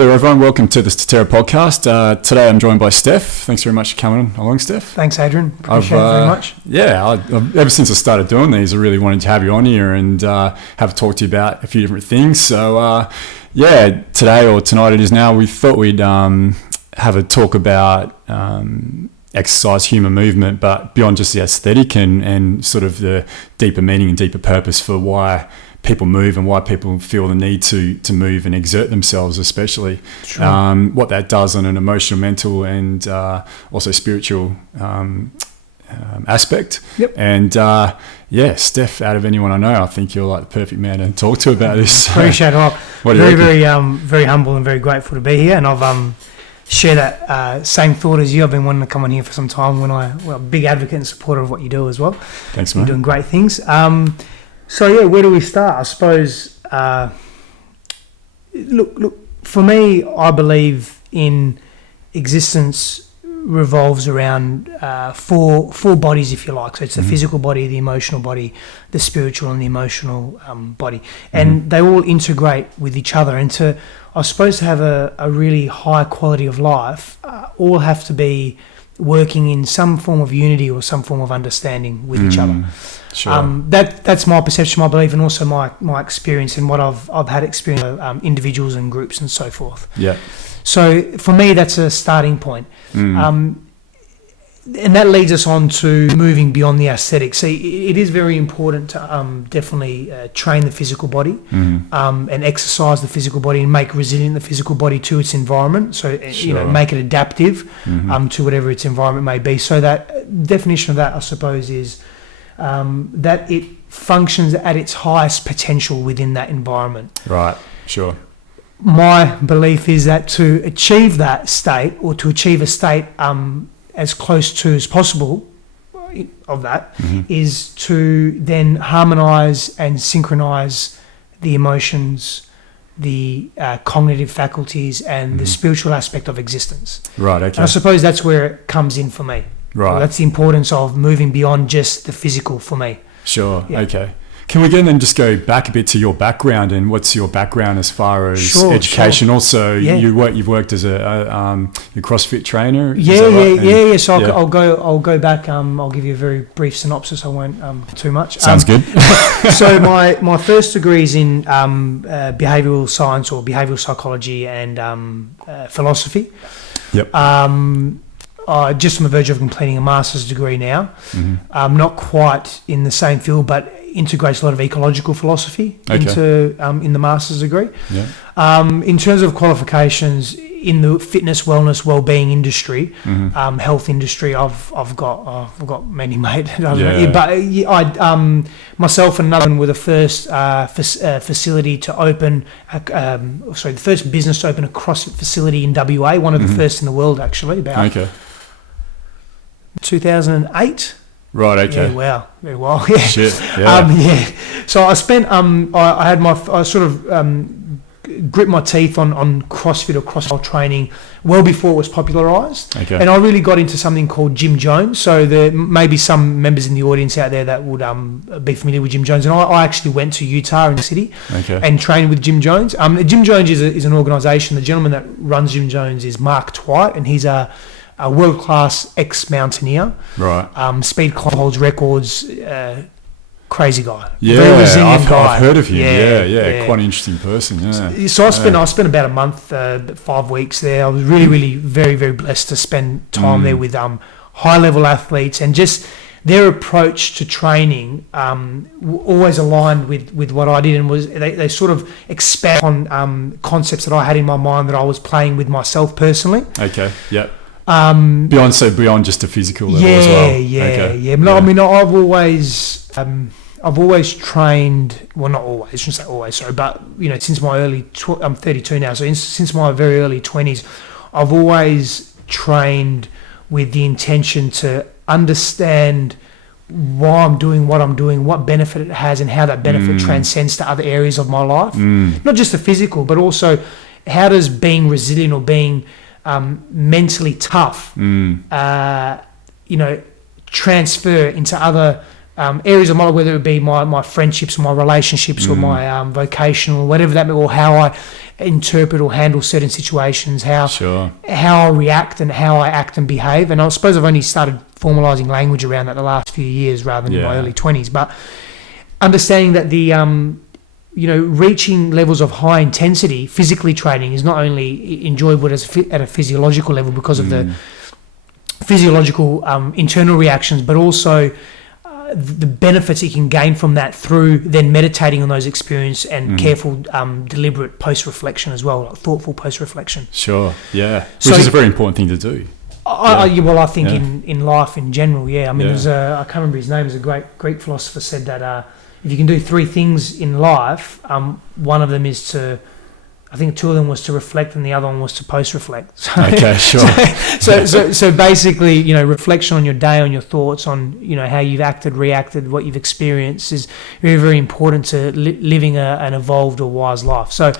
Hello everyone, welcome to the Statera podcast. Today I'm joined by Stef. Thanks very much for coming along, Stef. Thanks, Adrian. Appreciate it very much. Ever since I started doing these, I really wanted to have you on here and have a talk to you about a few different things. So today or tonight it is now, we thought we'd have a talk about exercise, human movement, but beyond just the aesthetic and sort of the deeper meaning and deeper purpose for why people move and why people feel the need to move and exert themselves, especially. Sure. What that does on an emotional, mental, and also spiritual aspect. Yep. And Stef, out of anyone I know, I think you're like the perfect man to talk to about this. Appreciate it. What do you reckon? Very humble and very grateful to be here, and I've shared that same thought as you. I've been wanting to come on here for some time. I'm a big advocate and supporter of what you do as well. Thanks, man. You're doing great things. Where do we start? I suppose, look, for me, I believe in existence revolves around four bodies, if you like. So it's the physical body, the emotional body, the spiritual and the emotional body. And they all integrate with each other. And to have a really high quality of life, all have to be working in some form of unity or some form of understanding with each other. Sure. That's my perception, my belief, and also my experience and what I've had experience with individuals and groups and so forth. Yeah. So for me, that's a starting point. And that leads us on to moving beyond the aesthetics. See, it is very important to definitely train the physical body and exercise the physical body and make resilient the physical body to its environment. So, make it adaptive to whatever its environment may be. So that definition of that, I suppose, is that it functions at its highest potential within that environment. Right, sure. My belief is that to achieve that state, or to achieve a state as close to as possible of that, is to then harmonise and synchronise the emotions, the cognitive faculties and the spiritual aspect of existence. Right, okay. And I suppose that's where it comes in for me. Right. So that's the importance of moving beyond just the physical for me. Sure, Yeah. okay. Can we again then just go back a bit to your background, and what's your background as far as education? Sure. Also, Yeah. you've worked as a CrossFit trainer. Yeah. So I'll go back. I'll give you a very brief synopsis. I won't too much. Sounds good. So my first degree is in behavioural science or behavioural psychology and philosophy. Yep. Just on the verge of completing a master's degree now. Not quite in the same field, but integrates a lot of ecological philosophy into in the master's degree. Yeah. In terms of qualifications in the fitness, wellness, well-being industry, health industry, I've got many, mate. Myself and another one were the first facility to open. The first business to open a CrossFit facility in WA. One of the first in the world, actually. About 2008. Right. Okay. Yeah. Wow. Very well. Yeah. Shit. Yeah. So I spent. I sort of gripped my teeth on CrossFit or CrossFit training well before it was popularised. Okay. And I really got into something called Jim Jones. So there may be some members in the audience out there that would be familiar with Jim Jones. And I actually went to Utah in the city and trained with Jim Jones. Jim Jones is an organisation. The gentleman that runs Jim Jones is Mark Twight, and he's a world-class ex-mountaineer. Right. Speed climb, holds records. Crazy guy. Yeah, very resilient guy. I've heard of him. Yeah. Quite an interesting person. Yeah. So I spent about a month, 5 weeks there. I was really, very, very blessed to spend time there with high-level athletes, and just their approach to training always aligned with what I did, and was they sort of expand on concepts that I had in my mind that I was playing with myself personally. Okay. Yep. Beyond just a physical level as well. Yeah. No, I mean, I've always trained. Well, not always. I shouldn't say always. Sorry, but since my early. I'm 32 now, so since my very early 20s, I've always trained with the intention to understand why I'm doing what I'm doing, what benefit it has, and how that benefit transcends to other areas of my life. Not just the physical, but also how does being resilient or being mentally tough, transfer into other areas of my life, whether it be my friendships, my relationships, or my vocational, whatever that, or how I interpret or handle certain situations, how I react and how I act and behave. And I suppose I've only started formalising language around that the last few years rather than in my early 20s. But understanding that the reaching levels of high intensity physically training is not only enjoyable at a physiological level because of the physiological internal reactions, but also the benefits you can gain from that through then meditating on those experiences and careful, deliberate post-reflection as well, like thoughtful post-reflection. Sure, yeah. Which is a very important thing to do. I think in life in general, I mean, there's I can't remember his name, there's a great Greek philosopher said that if you can do 3 things in life, one of them is to, I think 2 of them was to reflect and the other one was to post-reflect. So, okay, sure. So basically, reflection on your day, on your thoughts, on, how you've acted, reacted, what you've experienced is very, very important to living an evolved or wise life. So,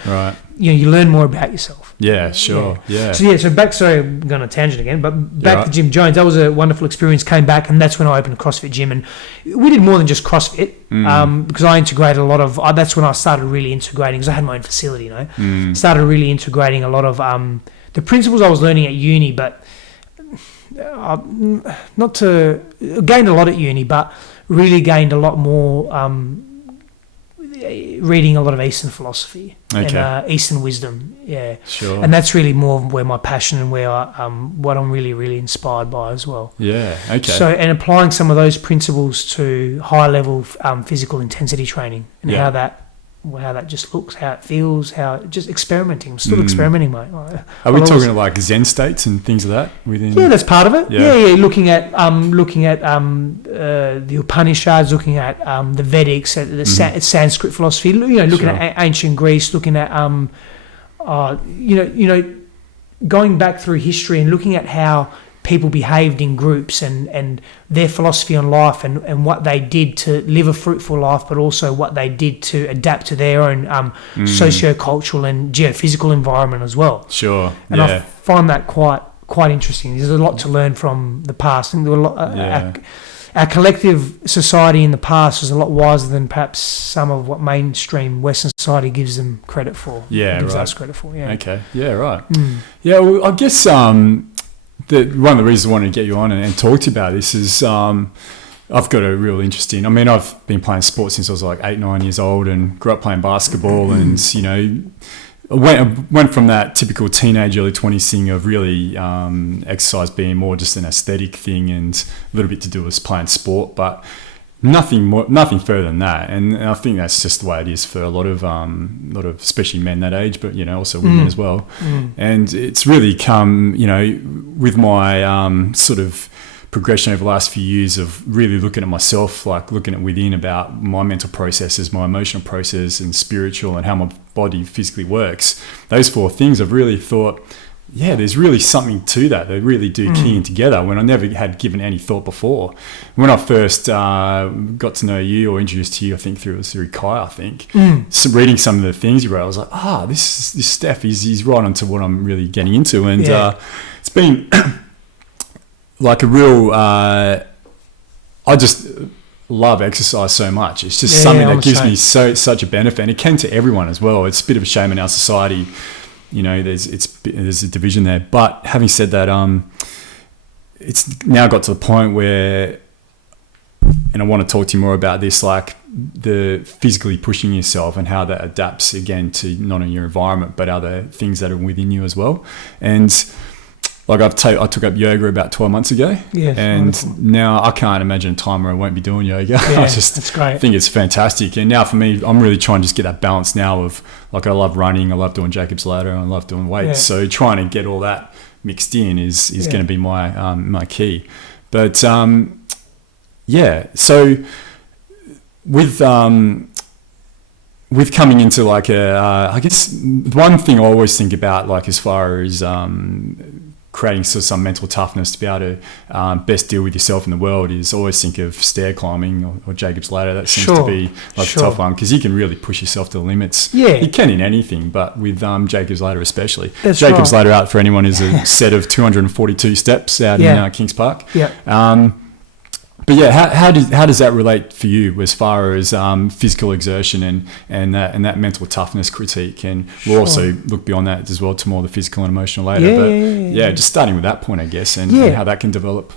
you learn more about yourself. Yeah, sure. Yeah. So back, sorry, I'm going on a tangent again, but back to Jim Jones, that was a wonderful experience, came back, and that's when I opened a CrossFit gym. And we did more than just CrossFit, because I integrated a lot of, that's when I started really integrating, because I had my own facility, started really integrating a lot of the principles I was learning at uni, but gained a lot at uni, but really gained a lot more reading a lot of Eastern philosophy and Eastern wisdom, sure. And that's really more where my passion and where what I'm really, really inspired by as well. Yeah, okay. So, and applying some of those principles to high level physical intensity training and how that just looks, how it feels, just experimenting. I'm still experimenting, mate. Are we talking like Zen states and things like that within? Yeah, that's part of it. Yeah. Looking at the Upanishads, looking at the Vedics, the Sanskrit philosophy. Looking at ancient Greece, looking at going back through history and looking at how people behaved in groups and their philosophy on life and what they did to live a fruitful life, but also what they did to adapt to their own socio-cultural and geophysical environment as well. Sure. And I find that quite interesting. There's a lot to learn from the past. And there were our collective society in the past was a lot wiser than perhaps some of what mainstream Western society gives them credit for. Gives us credit for. Yeah. Okay. Yeah. Right. Yeah. Well, I guess one of the reasons I wanted to get you on and talk to you about this is I've got a real interest in, I've been playing sports since I was like 8-9 years old and grew up playing basketball and, I went from that typical teenage, early 20s thing of really exercise being more just an aesthetic thing and a little bit to do with playing sport, but nothing further than that. And I think that's just the way it is for a lot of especially men that age, but also women as well. And it's really come with my sort of progression over the last few years of really looking at myself, like looking at within about my mental processes, my emotional process and spiritual and how my body physically works. Those 4 things I've really thought, there's really something to that. They really do key in together when I never had given any thought before. When I first got to know you or introduced to you, I think through Kai, so reading some of the things you wrote, I was like, this Stef, he's right onto what I'm really getting into. And it's been like a real, I just love exercise so much. It's just something that gives me such a benefit, and it can to everyone as well. It's a bit of a shame in our society, there's a division there. But having said that, it's now got to the point where, and I want to talk to you more about this, like the physically pushing yourself and how that adapts again to not only your environment but other things that are within you as well. And like I took up yoga about 12 months ago, and wonderful. Now I can't imagine a time where I won't be doing yoga. That's great. I think it's fantastic. And now for me, I'm really trying to just get that balance now of, like, I love running, I love doing Jacob's ladder, and I love doing weights. So trying to get all that mixed in is going to be my my key. But so with coming into like I guess one thing I always think about, like as far as creating sort of some mental toughness to be able to best deal with yourself in the world, is always think of stair climbing or Jacob's ladder. That seems to be like a tough one, because you can really push yourself to the limits. You can in anything, but with Jacob's ladder especially. Jacob's ladder, out for anyone, is a set of 242 steps out in Kings Park. But yeah, how does that relate for you as far as physical exertion and that mental toughness critique? And we'll also look beyond that as well to more the physical and emotional later. Yeah, just starting with that point, I guess, and how that can develop.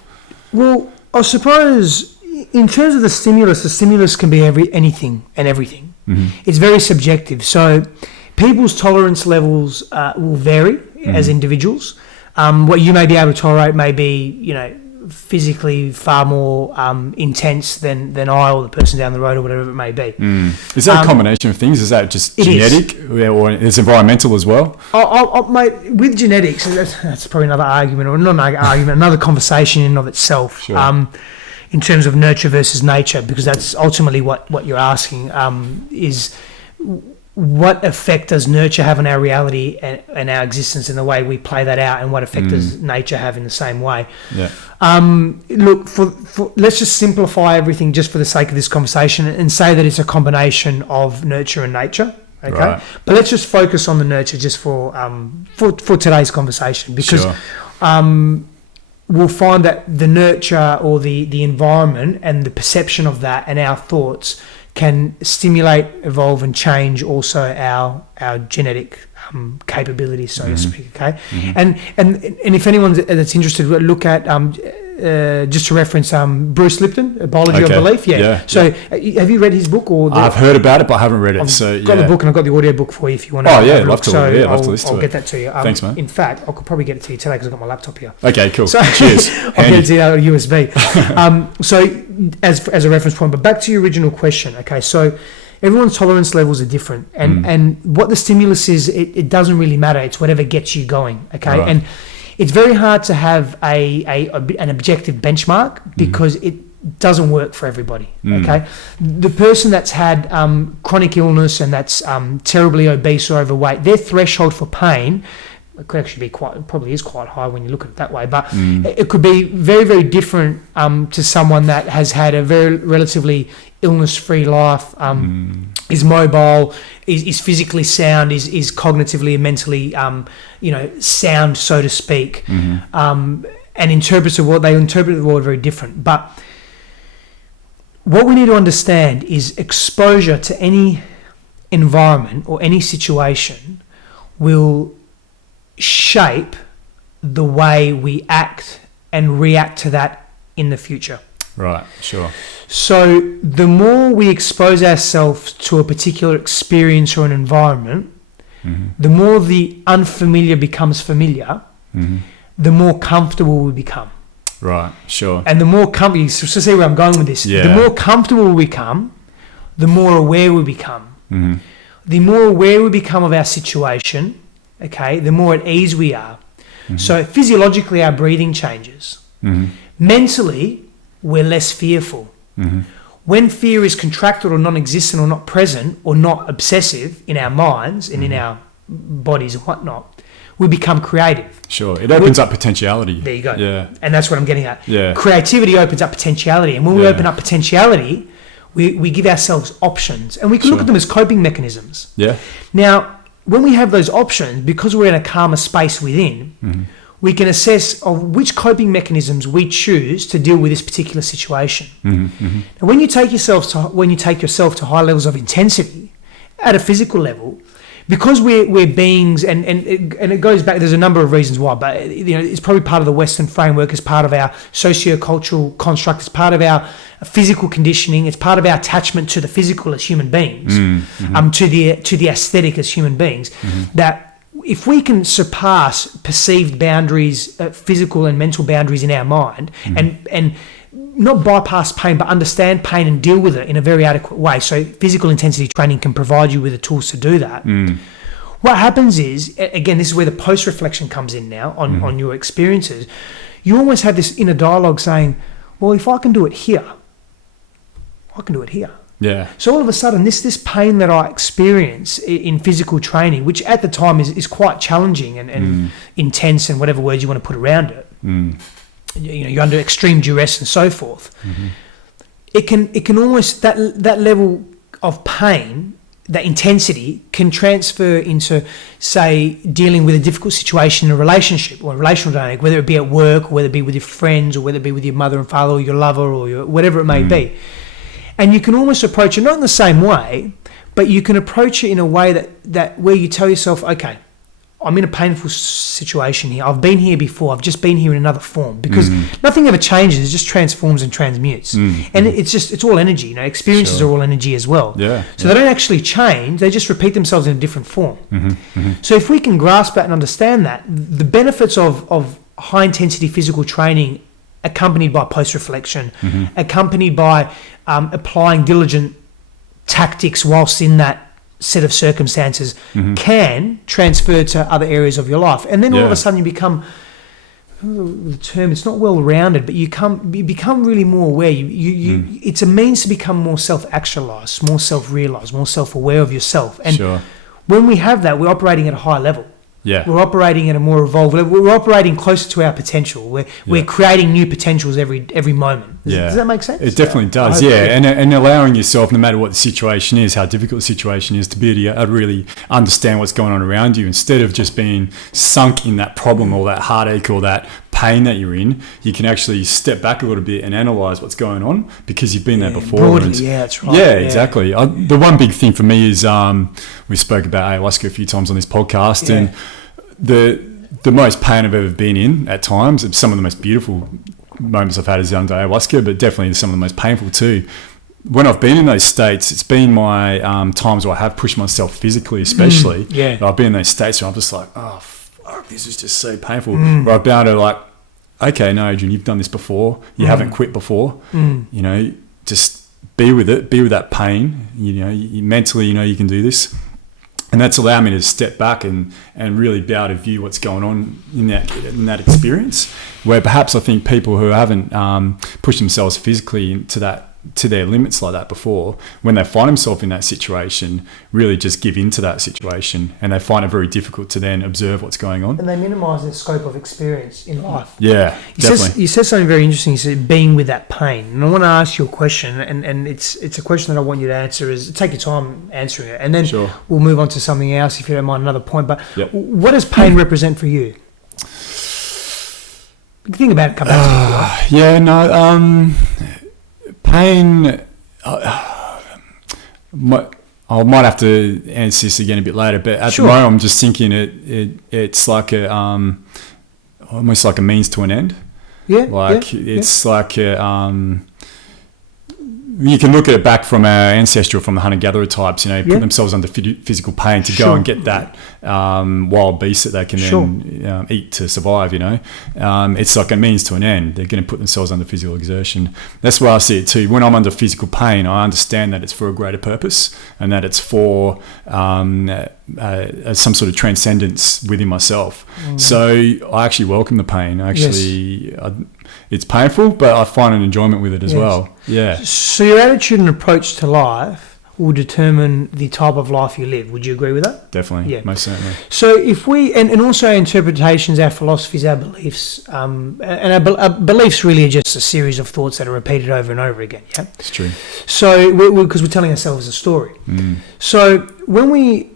Well, I suppose in terms of the stimulus can be anything and everything. Mm-hmm. It's very subjective. So people's tolerance levels will vary as individuals. What you may be able to tolerate may be, physically far more intense than I or the person down the road or whatever it may be. Is that a combination of things? Is that just genetic or is environmental as well? Mate, with genetics, that's probably another argument, or not an argument, another conversation in and of itself. Sure. In terms of nurture versus nature, because that's ultimately what you're asking, is what effect does nurture have on our reality and our existence and the way we play that out, and what effect does nature have in the same way? Yeah. Look, for let's just simplify everything just for the sake of this conversation and say that it's a combination of nurture and nature. Okay, right. But let's just focus on the nurture just for today's conversation, because we'll find that the nurture or the environment and the perception of that and our thoughts can stimulate, evolve, and change also our genetic capabilities, so to speak. Okay, and if anyone that's interested, look at just to reference Bruce Lipton, Biology of Belief. So have you read his book? I've heard about it, but I haven't read it. I've got the book and I've got the audio book for you if you want to. Oh yeah, love to. Love to listen to it. I'll get that to you. Thanks, man. In fact, I could probably get it to you today because I've got my laptop here. Okay, cool. So, cheers. I'll get it to you out of USB. So as a reference point, but back to your original question. Okay, so everyone's tolerance levels are different, and what the stimulus is, it doesn't really matter. It's whatever gets you going. Okay, right. And it's very hard to have an objective benchmark because it doesn't work for everybody. Okay, the person that's had chronic illness and that's terribly obese or overweight, their threshold for pain could actually be probably quite high when you look at it that way, but it could be very, very different to someone that has had a very relatively illness-free life, is mobile, is physically sound, is cognitively and mentally sound, so to speak, and interprets the world. They interpret the world very different. But what we need to understand is exposure to any environment or any situation will shape the way we act and react to that in the future. Right, sure. So the more we expose ourselves to a particular experience or an environment, the more the unfamiliar becomes familiar, the more comfortable we become. Right, sure. And the more comfortable, so see where I'm going with this. Yeah. The more comfortable we become, the more aware we become. The more aware we become of our situation, okay, the more at ease we are. So physiologically, our breathing changes. Mentally, we're less fearful. When fear is contracted or non-existent or not present or not obsessive in our minds and in our bodies and whatnot, we become creative. Sure, it opens up potentiality. There you go. Yeah. And that's what I'm getting at. Yeah. Creativity opens up potentiality. And when we open up potentiality, we give ourselves options. And we can look at them as coping mechanisms. Yeah. Now, when we have those options, because we're in a calmer space within, we can assess of which coping mechanisms we choose to deal with this particular situation. Now, when you take yourself to high levels of intensity at a physical level, because we're beings, and it goes back. There's a number of reasons why, but it's probably part of the Western framework. It's part of our socio-cultural construct. It's part of our physical conditioning. It's part of our attachment to the physical as human beings, to the aesthetic as human beings. That if we can surpass perceived boundaries, physical and mental boundaries in our mind, and not bypass pain, but understand pain and deal with it in a very adequate way. So physical intensity training can provide you with the tools to do that. What happens is, again, this is where the post-reflection comes in now on your experiences. You almost have this inner dialogue saying, well, if I can do it here, I can do it here. Yeah. So all of a sudden, this pain that I experience in physical training, which at the time is quite challenging and intense and whatever words you want to put around it, you're under extreme duress and so forth. It can almost, that level of pain that intensity can transfer into, say, dealing with a difficult situation in a relationship or a relational dynamic, whether it be at work, or whether it be with your friends, or whether it be with your mother and father, or your lover, or whatever it may be. And you can almost approach it not in the same way, but you can approach it in a way that where you tell yourself, okay, I'm in a painful situation here. I've been here before. I've just been here in another form, because nothing ever changes. It just transforms and transmutes. And it's all energy. Experiences are all energy as well. So they don't actually change. They just repeat themselves in a different form. So if we can grasp that and understand that, the benefits of high intensity physical training accompanied by post-reflection, accompanied by applying diligent tactics whilst in that set of circumstances, can transfer to other areas of your life. And then all of a sudden you become, the term, it's not well-rounded, but you become really more aware. It's a means to become more self-actualized, more self-realized, more self-aware of yourself. And when we have that, we're operating at a high level. We're operating at a more evolved level. We're operating closer to our potential. We're creating new potentials every moment. Does that make sense? It definitely does, and allowing yourself, no matter what the situation is, how difficult the situation is, to be able to really understand what's going on around you, instead of just being sunk in that problem or that heartache or that pain that you're in. You can actually step back a little bit and analyse what's going on, because you've been there before. Broadly, that's right. Exactly. The one big thing for me is, we spoke about ayahuasca a few times on this podcast, and the most pain I've ever been in at times, some of the most beautiful moments I've had is under ayahuasca, but definitely some of the most painful too. When I've been in those states, it's been my times where I have pushed myself physically, especially. I've been in those states where I'm just like, oh, fuck, this is just so painful. Where I've been able to, like, okay, no, Adrian, you've done this before. You haven't quit before. Just be with it, be with that pain. You mentally, you can do this. And that's allowed me to step back and really be able to view what's going on in that experience, where perhaps I think people who haven't pushed themselves physically to their limits like that before, when they find themselves in that situation, really just give into that situation, and they find it very difficult to then observe what's going on. And they minimise their scope of experience in life. Definitely. You said something very interesting. You said being with that pain. And I want to ask you a question, and it's a question that I want you to answer. Take your time answering it, and then we'll move on to something else if you don't mind, another point. But what does pain represent for you? Think about it, come back to it. Pain, I might have to answer this again a bit later, but at the moment I'm just thinking it's like almost like a means to an end. It's like you can look at it back from our ancestral, from the hunter-gatherer types, put themselves under physical pain to go and get that wild beast that they can then eat to survive, It's like a means to an end. They're going to put themselves under physical exertion. That's where I see it too. When I'm under physical pain, I understand that it's for a greater purpose, and that it's for some sort of transcendence within myself. So I actually welcome the pain. It's painful, but I find an enjoyment with it as well. So your attitude and approach to life will determine the type of life you live. Would you agree with that? Definitely, most certainly. So if we, and also our interpretations, our philosophies, our beliefs, and our beliefs really are just a series of thoughts that are repeated over and over again, It's true. So, because we're telling ourselves a story. So when we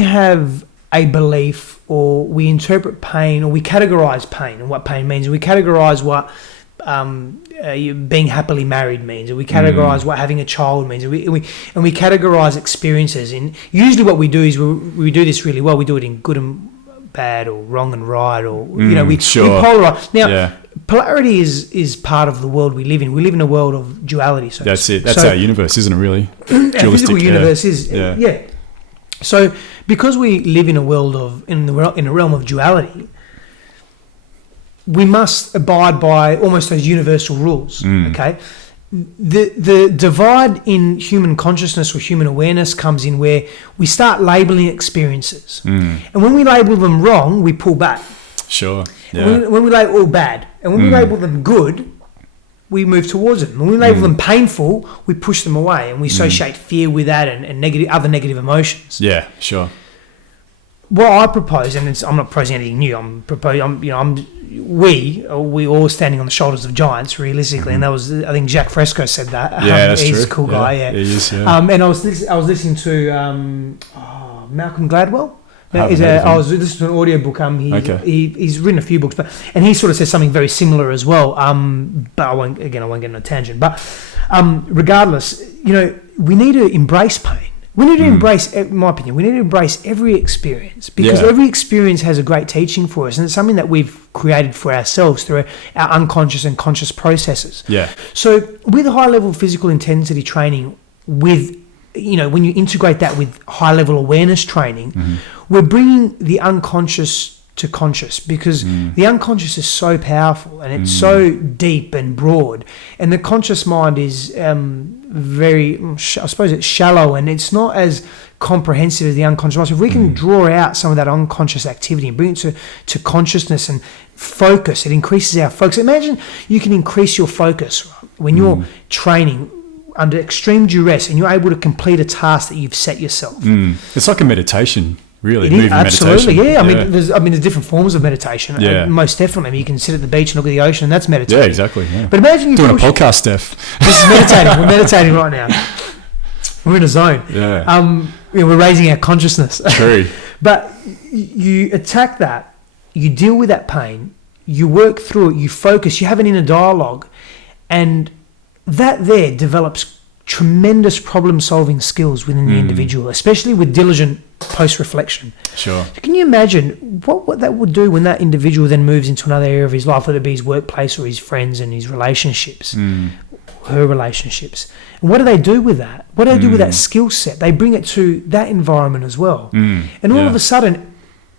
have a belief, or we interpret pain, or we categorize pain and what pain means, and we categorize what being happily married means, and we categorize what having a child means, and we categorize experiences. And usually what we do is we do this really well. We do it in good and bad, or wrong and right, or we polarize. Now, polarity is part of the world we live in. We live in a world of duality. So that's it. That's our universe, isn't it? Really, our physical universe is. So because we live in a world in a realm of duality, we must abide by almost those universal rules. Okay, the divide in human consciousness or human awareness comes in where we start labeling experiences, and when we label them wrong, we pull back. When we label all bad, and when we label them good, we move towards them. When we label them painful, we push them away, and we associate fear with that and other negative emotions. what I propose, and I'm not proposing anything new. We all standing on the shoulders of giants, realistically, and that was, I think Jack Fresco said that. Yeah, that's he's true. a cool guy. Yeah, he is. Yeah. And I was listening to Malcolm Gladwell. I was listening to an audiobook. He's written a few books, and he sort of says something very similar as well. But I won't get on a tangent. But regardless, we need to embrace pain. We need to embrace, in my opinion, we need to embrace every experience, because every experience has a great teaching for us, and it's something that we've created for ourselves through our unconscious and conscious processes. Yeah. So with high-level physical intensity training, when you integrate that with high-level awareness training, we're bringing the unconscious to conscious, because the unconscious is so powerful and it's so deep and broad, and the conscious mind is very, I suppose it's shallow, and it's not as comprehensive as the unconscious mind. So if we can draw out some of that unconscious activity and bring it to consciousness and focus, it increases our focus. Imagine you can increase your focus when you're training under extreme duress and you're able to complete a task that you've set yourself. It's like a meditation. Really, it is, absolutely, meditation. There's different forms of meditation. Most definitely. You can sit at the beach and look at the ocean, and that's meditation. Yeah, exactly. Yeah. But imagine you doing a podcast, Stef. This is meditating. We're meditating right now. We're in a zone. Yeah. We're raising our consciousness. True. But you attack that. You deal with that pain. You work through it. You focus. You have an inner dialogue, and that there develops tremendous problem-solving skills within the individual, especially with diligent post-reflection. Sure. Can you imagine what that would do when that individual then moves into another area of his life, whether it be his workplace or his friends and his relationships, her relationships? And what do they do with that? What do they do with that skill set? They bring it to that environment as well. And all of a sudden,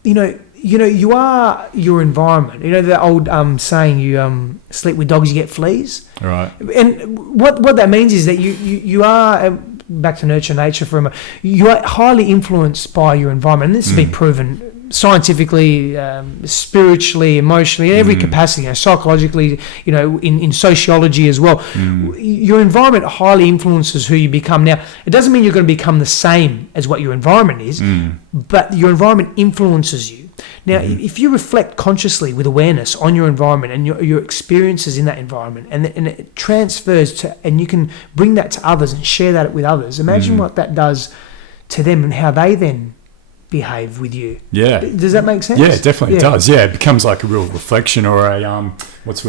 you are your environment. You know the old saying, you sleep with dogs, you get fleas. Right. And what that means is that you are, back to nurture nature for a moment, you are highly influenced by your environment. And this has been proven scientifically, spiritually, emotionally, in every capacity, psychologically, in sociology as well. Your environment highly influences who you become. Now, it doesn't mean you're going to become the same as what your environment is, but your environment influences you. Now, if you reflect consciously with awareness on your environment and your experiences in that environment, and it transfers to, and you can bring that to others and share that with others, imagine what that does to them and how they then behave with you. Yeah. Does that make sense? Yeah, it definitely does. Yeah, it becomes like a real reflection or a,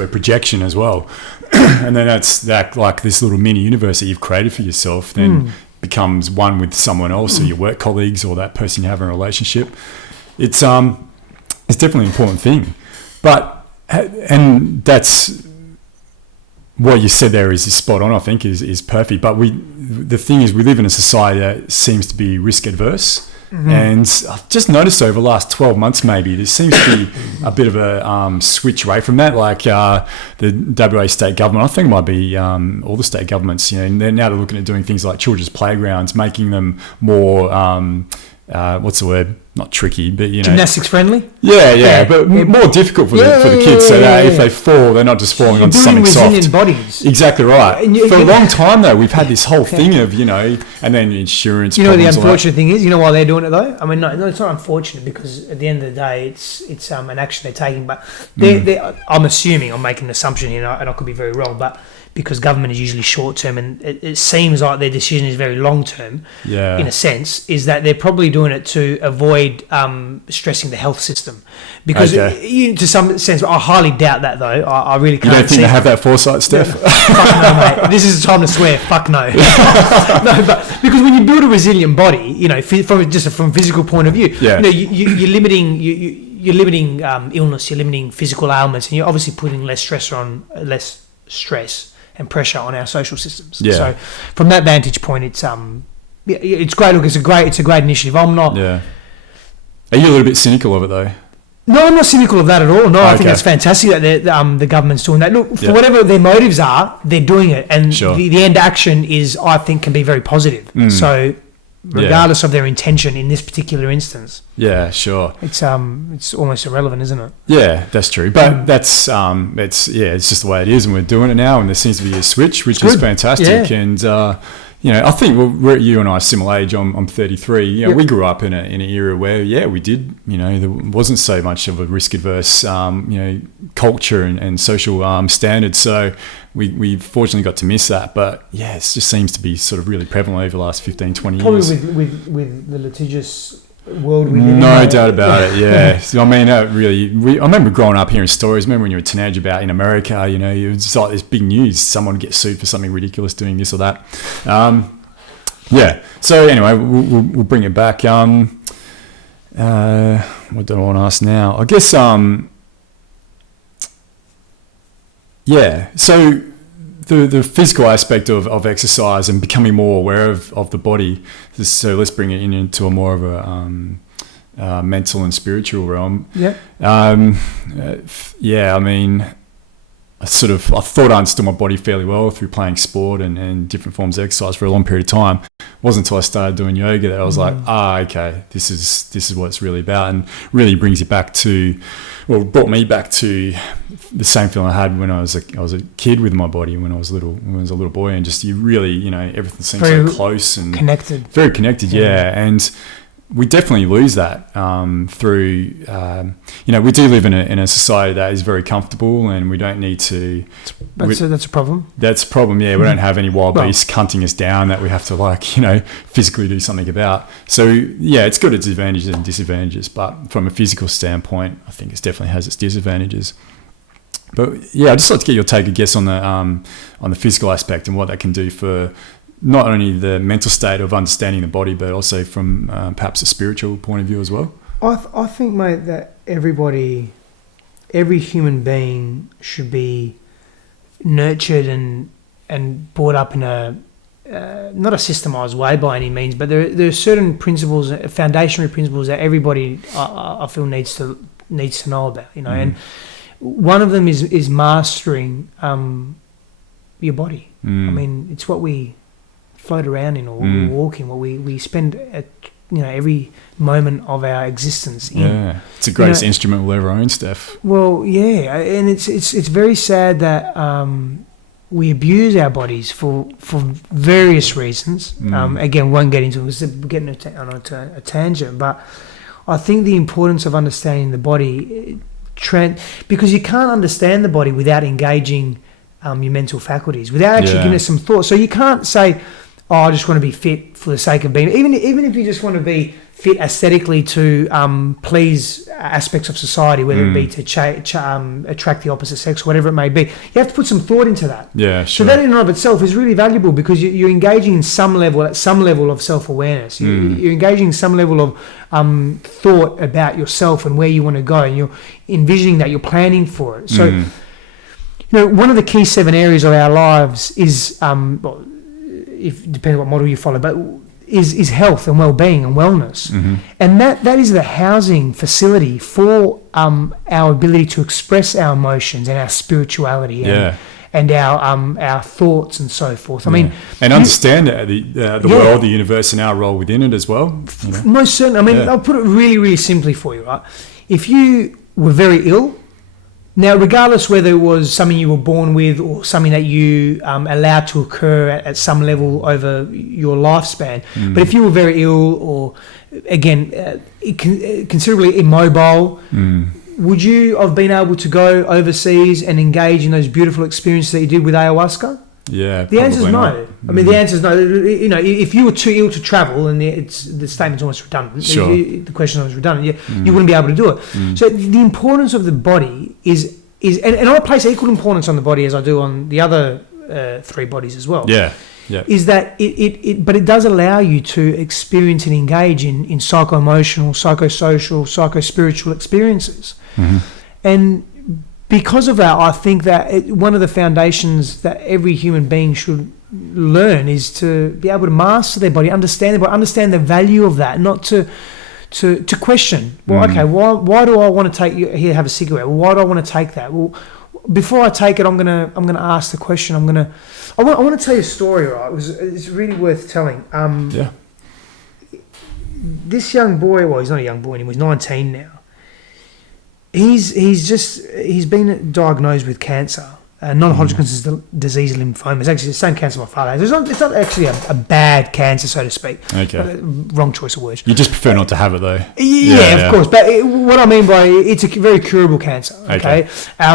projection as well. And then that's like this little mini universe that you've created for yourself then becomes one with someone else or your work colleagues or that person you have in a relationship. It's definitely an important thing, and that's what you said there is spot on. I think is perfect. But the thing is, we live in a society that seems to be risk adverse, and I've just noticed over the last 12 months, maybe there seems to be a bit of a switch away from that. Like the WA state government, I think it might be all the state governments. And they're now looking at doing things like children's playgrounds, making them more. What's the word? Not tricky, but gymnastics friendly. But more difficult for the kids, so that if they fall, they're not just falling onto something soft. Resilient bodies. Exactly right. For a long time though, we've had this whole thing of and then insurance. The unfortunate thing is, why they're doing it though. I mean, no, it's not unfortunate because at the end of the day, it's an action they're taking. But I'm assuming, I'm making an assumption here, and I could be very wrong, but because government is usually short term, and it seems like their decision is very long term. In a sense, is that they're probably doing it to avoid stressing the health system, because to some sense, I highly doubt that though. I really can't. You don't think they have that foresight, Stef? Fuck no, mate. This is the time to swear. Fuck no. No, but because when you build a resilient body, from a physical point of view, you're limiting you're limiting illness, you're limiting physical ailments, and you're obviously putting less stress and pressure on our social systems. So from that vantage point, it's great. Look, it's a great initiative. I'm not. Yeah. Are you a little bit cynical of it though? No, I'm not cynical of that at all. No, I think it's fantastic that the government's doing that. Look, for whatever their motives are, they're doing it, and the end action is, I think, can be very positive. So, regardless of their intention in this particular instance, it's almost irrelevant, isn't it? Yeah, that's true. But that's it's just the way it is, and we're doing it now, and there seems to be a switch, which is fantastic. And I think you and I are similar age. I'm 33. We grew up in an era where, we did, there wasn't so much of a risk adverse, culture and social standards. So we fortunately got to miss that. But it just seems to be sort of really prevalent over the last 15, 20 years. Probably with the litigious world we live in. No doubt about it. Yeah. So, I mean, I remember growing up hearing stories. Remember when you were a teenager about in America, it was like this big news. Someone would get sued for something ridiculous doing this or that. So anyway, we'll bring it back. What do I want to ask now? I guess, So the physical aspect of exercise and becoming more aware of the body. So let's bring it into a more of a mental and spiritual realm. Yeah. I mean, I thought I understood my body fairly well through playing sport and different forms of exercise for a long period of time. It wasn't until I started doing yoga that I was like, okay, this is what it's really about, and really brings you back to, brought me back to the same feeling I had when I was a kid with my body when I was a little boy, and just you really, everything seems so close and connected, very connected, and we definitely lose that through, we do live in a society that is very comfortable, and we don't need to. That's a problem. That's a problem. Yeah, we don't have any wild beasts hunting us down that we have to physically do something about. So it's got its advantages and disadvantages, but from a physical standpoint, I think it definitely has its disadvantages. But I'd just like to get your take, I guess, on the physical aspect and what that can do for not only the mental state of understanding the body, but also from perhaps a spiritual point of view as well. I think, mate, that every human being should be nurtured and brought up in a not a systemized way by any means, but there are certain principles, foundational principles that everybody I feel needs to know about, and one of them is mastering your body. I mean, it's what we float around in, or we walk in, what we spend every moment of our existence in. Yeah, it's the greatest instrument we'll ever own, Steph. Well, yeah, and it's very sad that we abuse our bodies for various reasons. Again, won't get into it because we're getting on a tangent, but I think the importance of understanding the body, because you can't understand the body without engaging your mental faculties, without actually giving it some thought. So you can't say, I just want to be fit for the sake of being. Even if you just want to be fit aesthetically to please aspects of society, whether it be to attract the opposite sex, whatever it may be, you have to put some thought into that. Yeah, sure. So that in and of itself is really valuable, because you're engaging in some level of self-awareness. You're engaging in some level of thought about yourself and where you want to go, and you're envisioning that, you're planning for it. So, one of the key 7 areas of our lives is, depending on what model you follow, but is health and well-being and wellness. And that is the housing facility for our ability to express our emotions and our spirituality and our thoughts and so forth. I mean, and understand the world, the universe, and our role within it as well. Most certainly. I mean, I'll put it really, really simply for you, right? If you were very ill, now, regardless whether it was something you were born with or something that you allowed to occur at some level over your lifespan, but if you were very ill or, again, considerably immobile, would you have been able to go overseas and engage in those beautiful experiences that you did with ayahuasca? Yeah, the answer is no. I mean, the answer is no. If you were too ill to travel, and the statement's almost redundant. Sure. The question is redundant. You wouldn't be able to do it. So the importance of the body is, and I place equal importance on the body as I do on the other 3 bodies as well. Yeah. Is that but it does allow you to experience and engage in psycho-emotional, psychosocial, psycho-spiritual experiences, and because of that, I think that one of the foundations that every human being should learn is to be able to master their body, understand their body, understand the value of that, not to question. Well, okay, why do I want to take here? Have a cigarette. Well, why do I want to take that? Well, before I take it, I'm gonna ask the question. I want to tell you a story. Right? It's really worth telling. This young boy. Well, he's not a young boy anymore. He's 19 now. He's been diagnosed with cancer, non-Hodgkin's disease lymphoma. It's actually the same cancer my father has. It's not actually a bad cancer, so to speak. Okay. Wrong choice of words. You just prefer not to have it, though. Yeah, of course. But what I mean by it's a very curable cancer. Okay. I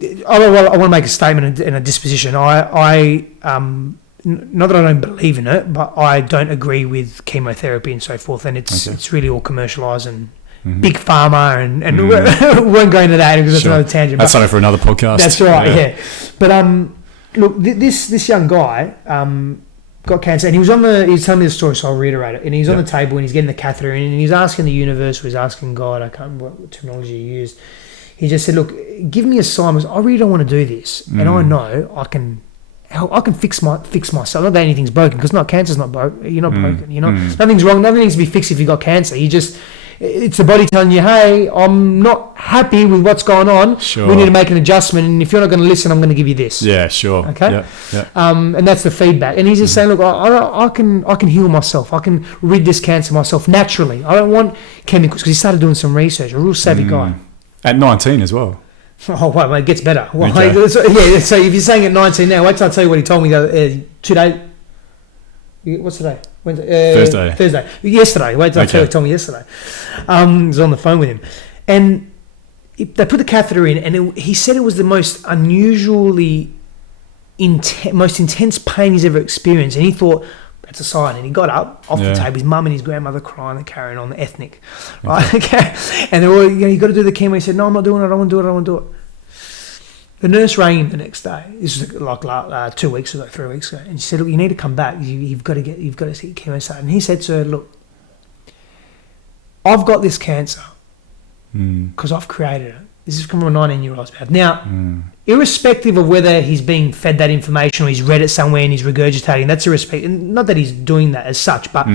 want to make a statement and a disposition. I not that I don't believe in it, but I don't agree with chemotherapy and so forth. And it's really all commercialised and big pharma and we won't go into that because that's another tangent. That's something for another podcast. That's right. Yeah. But look, this young guy got cancer, and he was telling me the story, so I'll reiterate it. And he's on the table and he's getting the catheter in, and he's asking the universe, or he's asking God. I can't remember what terminology he used. He just said, "Look, give me a sign. I really don't want to do this, and I know I can fix myself. Not that anything's broken, because cancer's not broken. You're not broken. You know, nothing's wrong. Nothing needs to be fixed if you got cancer. It's the body telling you, hey, I'm not happy with what's going on. Sure. We need to make an adjustment, and if you're not going to listen, I'm going to give you this. Yeah, sure. Okay. Yeah. And that's the feedback. And he's just saying, look, I can heal myself. I can rid this cancer myself naturally. I don't want chemicals, because he started doing some research. A real savvy guy. At 19 as well. Oh, wait, mate, it gets better. Well, Okay. yeah, so if you're saying at 19 now, wait till I tell you what he told me today. What's today? Wednesday? Thursday. Yesterday. Wait till I tell you what he told me yesterday. I was on the phone with him. And they put the catheter in, and he said it was the most unusually most intense pain he's ever experienced. And he thought, that's a sign. And he got up off the table, his mum and his grandmother crying and carrying on, the ethnic. Right? Okay. And they were all, you got to do the chemo. He said, no, I'm not doing it. I don't want to do it. The nurse rang him the next day. This was like 2 weeks ago, 3 weeks ago, and she said, "Look, you need to come back. You've got to see chemo started." And he said to her, "Look, I've got this cancer because I've created it. This is from a 19-year-old's mouth. Now, irrespective of whether he's being fed that information or he's read it somewhere and he's regurgitating, that's irrespective. Not that he's doing that as such, but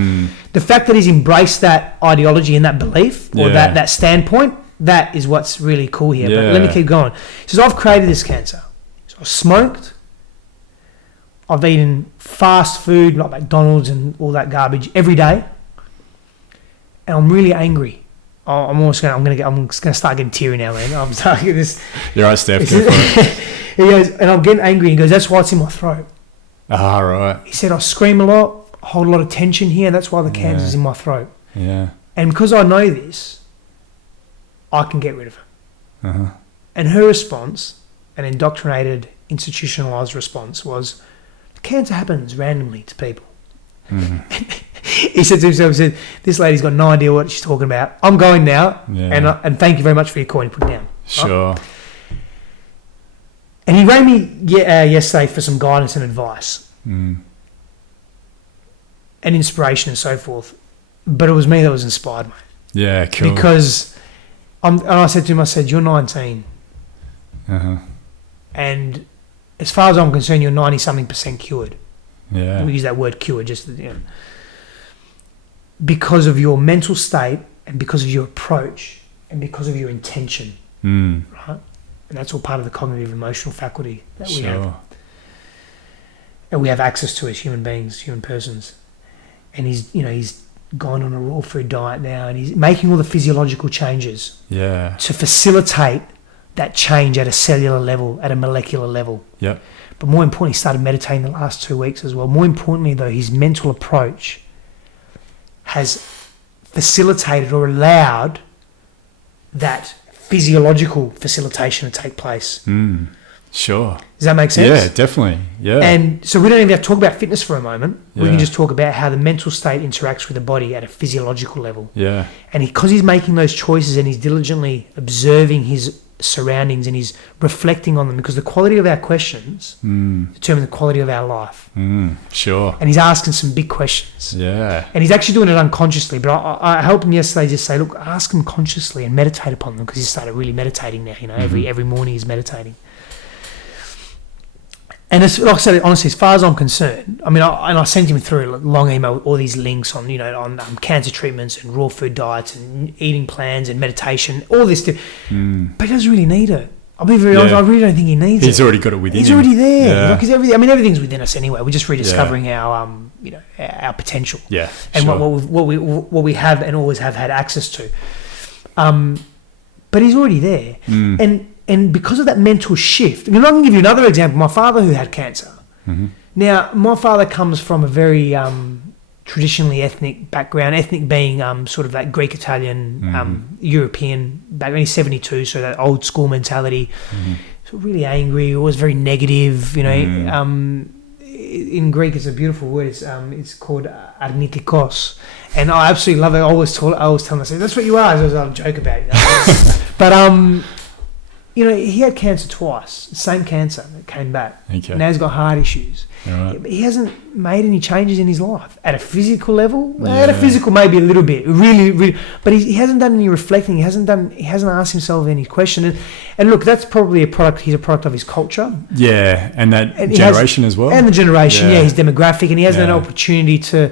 the fact that he's embraced that ideology and that belief or that standpoint." That is what's really cool here. But let me keep going. He says, I've created this cancer. So I've smoked. I've eaten fast food like McDonald's and all that garbage every day. And I'm really angry. I'm just going to start getting teary now, man. I'm starting this. You're right, Steph. Go for it. He goes, and I'm getting angry. He goes, that's why it's in my throat. Ah, right. He said, I scream a lot, hold a lot of tension here, and that's why the cancer's in my throat. Yeah. And because I know this, I can get rid of it. And her response, an indoctrinated, institutionalized response, was, cancer happens randomly to people. He said to himself, this lady's got no idea what she's talking about. I'm going now, and thank you very much for your call, and put it down. Sure. Right? And he rang me yesterday for some guidance and advice and inspiration and so forth. But it was me that was inspired, mate. Yeah, cool. Because... and I said to him, you're 19. And as far as I'm concerned, you're 90-something% cured. Yeah. We use that word cured just, because of your mental state and because of your approach and because of your intention. Right? And that's all part of the cognitive emotional faculty that we have. And we have access to as human beings, human persons. And he's gone on a raw food diet now, and he's making all the physiological changes to facilitate that change at a cellular level, at a molecular level. Yep. But more importantly, he started meditating the last 2 weeks as well. More importantly, though, his mental approach has facilitated or allowed that physiological facilitation to take place. Sure. Does that make sense? Yeah, definitely. Yeah. And so we don't even have to talk about fitness for a moment. We can just talk about how the mental state interacts with the body at a physiological level. Yeah. And because he's making those choices and he's diligently observing his surroundings and he's reflecting on them, because the quality of our questions determine the quality of our life. Sure. And he's asking some big questions. Yeah. And he's actually doing it unconsciously. But I helped him yesterday just say, look, ask him consciously and meditate upon them, because he started really meditating now. Every morning he's meditating. And it's, like I said, honestly, as far as I'm concerned, I sent him through a long email with all these links on, on cancer treatments and raw food diets and eating plans and meditation, all this stuff. But he doesn't really need it. I'll be very honest, I really don't think he needs it. He's already got it within him. He's already there. Because everything's within us anyway. We're just rediscovering our, our potential. Yeah. And what we have and always have had access to. But he's already there. And And because of that mental shift, and I can give you another example. My father, who had cancer. Mm-hmm. Now, my father comes from a very traditionally ethnic background, ethnic being sort of that Greek, Italian, European background. He's 72, so that old school mentality. Mm-hmm. So really angry, always very negative, you know. In Greek, it's a beautiful word. It's called arnitikos. And I absolutely love it. I always tell myself, that's what you are. As I joke about it. But, you know, he had cancer twice. Same cancer that came back. Okay. Now he's got heart issues. Right. He hasn't made any changes in his life. At a physical level, at a physical maybe a little bit, really, but he hasn't done any reflecting. He hasn't asked himself any question. And look, that's probably a product. He's a product of his culture. Yeah, and generation as well. And the generation, his demographic, and he hasn't had an opportunity to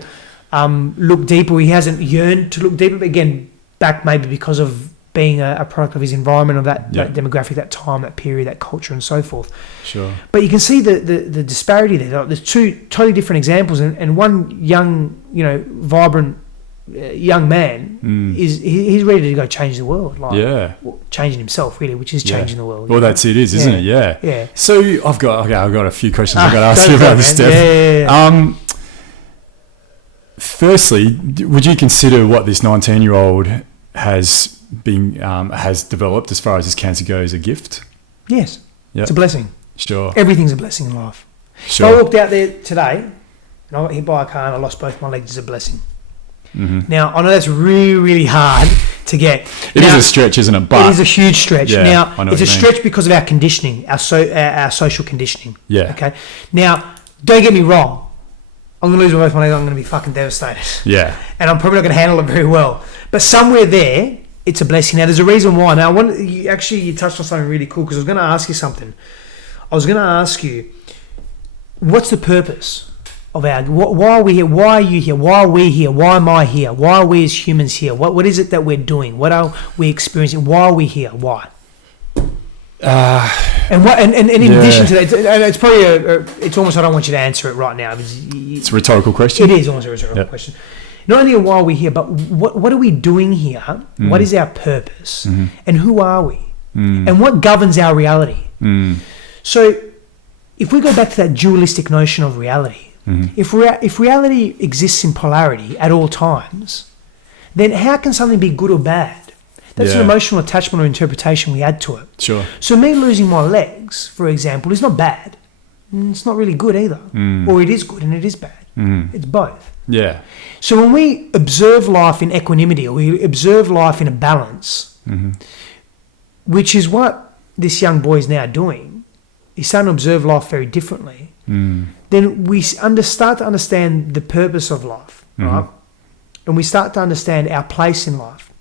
look deeper. He hasn't yearned to look deeper. But again, back maybe because of being a product of his environment, of that demographic, that time, that period, that culture, and so forth. Sure. But you can see the disparity there. There's two totally different examples, and one young, you know, vibrant young man he's ready to go change the world. Like, changing himself really, which is changing the world. Well, that's it, isn't it? Yeah. Yeah. So I've got a few questions I've got to ask you about this, Stef. Yeah. Firstly, would you consider what this 19-year-old has developed as far as his cancer goes a gift? Yes. Yep. It's a blessing. Sure. Everything's a blessing in life. Sure. If I walked out there today and I got hit by a car and I lost both my legs, it's a blessing. Mm-hmm. Now, I know that's really, really hard to get. It is a stretch, isn't it? But it is a huge stretch. Yeah, now, it's a stretch because of our conditioning, our social conditioning. Yeah. Okay. Now, don't get me wrong. I'm going to lose both my legs. I'm going to be fucking devastated. Yeah. And I'm probably not going to handle it very well. But somewhere there, it's a blessing. Now, there's a reason why. Now, you touched on something really cool, because I was going to ask you something. I was going to ask you, what's the purpose of why are we here? Why are you here? Why are we here? Why am I here? Why are we as humans here? What is it that we're doing? What are we experiencing? Why are we here? Why? And in addition to that, it's probably it's almost, I don't want you to answer it right now. It's a rhetorical question. It is almost a rhetorical question. Not only why are we here, but what are we doing here? What is our purpose? And who are we? And what governs our reality? So if we go back to that dualistic notion of reality, if reality exists in polarity at all times, then how can something be good or bad? That's an emotional attachment or interpretation we add to it. Sure. So me losing my legs, for example, is not bad. It's not really good either. Or it is good and it is bad. It's both. Yeah. So when we observe life in equanimity, or we observe life in a balance, which is what this young boy is now doing, he's starting to observe life very differently, then we start to understand the purpose of life, right? And we start to understand our place in life.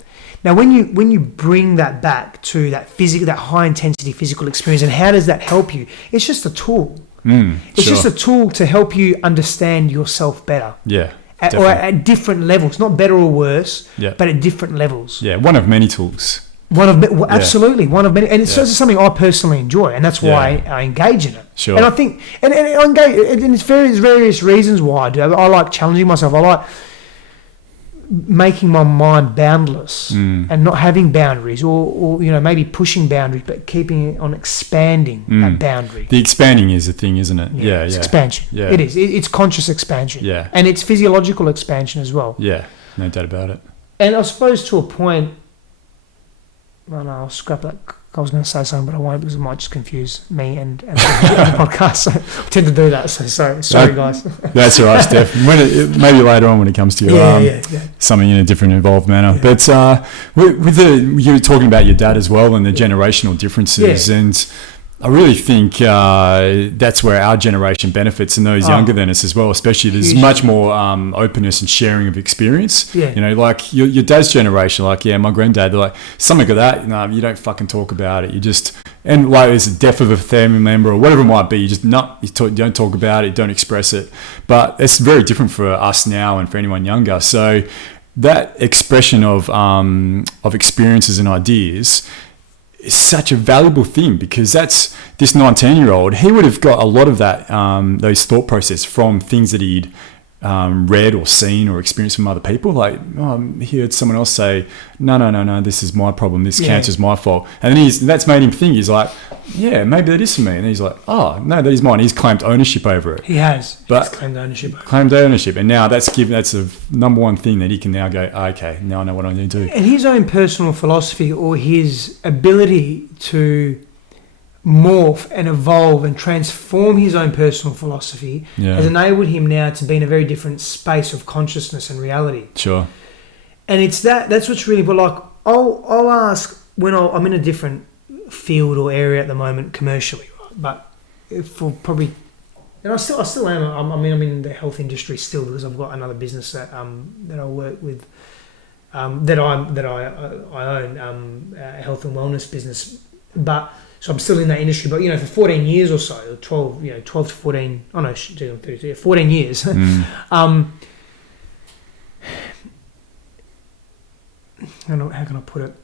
Now, when you bring that back to that high intensity physical experience, and how does that help you? It's just a tool. It's just a tool to help you understand yourself better. Yeah. At different levels, not better or worse, but at different levels. Yeah, one of many tools. Absolutely, one of many, and it's something I personally enjoy, and that's why I engage in it. Sure. And I think, and I engage, and it's various reasons why I do. I like challenging myself. I like making my mind boundless and not having boundaries, or maybe pushing boundaries, but keeping it on expanding that boundary. The expanding is the thing, isn't it? It's expansion. Yeah. It is. It's conscious expansion. Yeah. And it's physiological expansion as well. Yeah, no doubt about it. And I suppose to a point, I'll scrap that. I was going to say something, but I won't, because it might just confuse me and the podcast. So I tend to do that. So sorry, guys. That's all right, Stef. Maybe later on when it comes to something in a different involved manner. Yeah. But you were talking about your dad as well, and the generational differences, and I really think that's where our generation benefits, and those younger than us as well. Especially, there's much more openness and sharing of experience. Yeah. Like your dad's generation, like my granddad, they're like, something like that. No, you don't fucking talk about it. You just, and like it's the death of a family member or whatever it might be. You just you don't talk about it. Don't express it. But it's very different for us now and for anyone younger. So that expression of experiences and ideas is such a valuable thing, because that's this 19-year-old. He would have got a lot of that, those thought process from things that he'd read or seen or experienced from other people. Like, he heard someone else say, no, this is my problem. This cancer's my fault. And then that's made him think. He's like, yeah, maybe that is for me. And he's like, oh, no, that is mine. He's claimed ownership over it. He has. But He's claimed ownership. Claimed ownership. And now that's a number one thing that he can now go, okay, now I know what I need to do. And his own personal philosophy, or his ability to morph and evolve and transform his own personal philosophy has enabled him now to be in a very different space of consciousness and reality. Sure. And it's that's what's really, but like, I'll ask when I'm in a different field or area at the moment commercially, right? But for probably, and I still am. I'm in the health industry still, because I've got another business that I work with, that I own, a health and wellness business. But so I'm still in that industry. But for 14 years or so, or 12 to 14. Oh no, I'm 32. 14 years. How can I put it?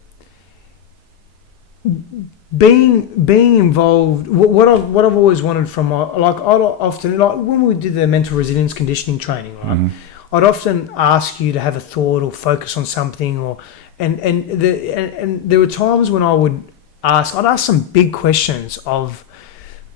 Being involved, what I've always wanted from often when we did the mental resilience conditioning training, right? I'd often ask you to have a thought or focus on something, and there were times when I'd ask some big questions of,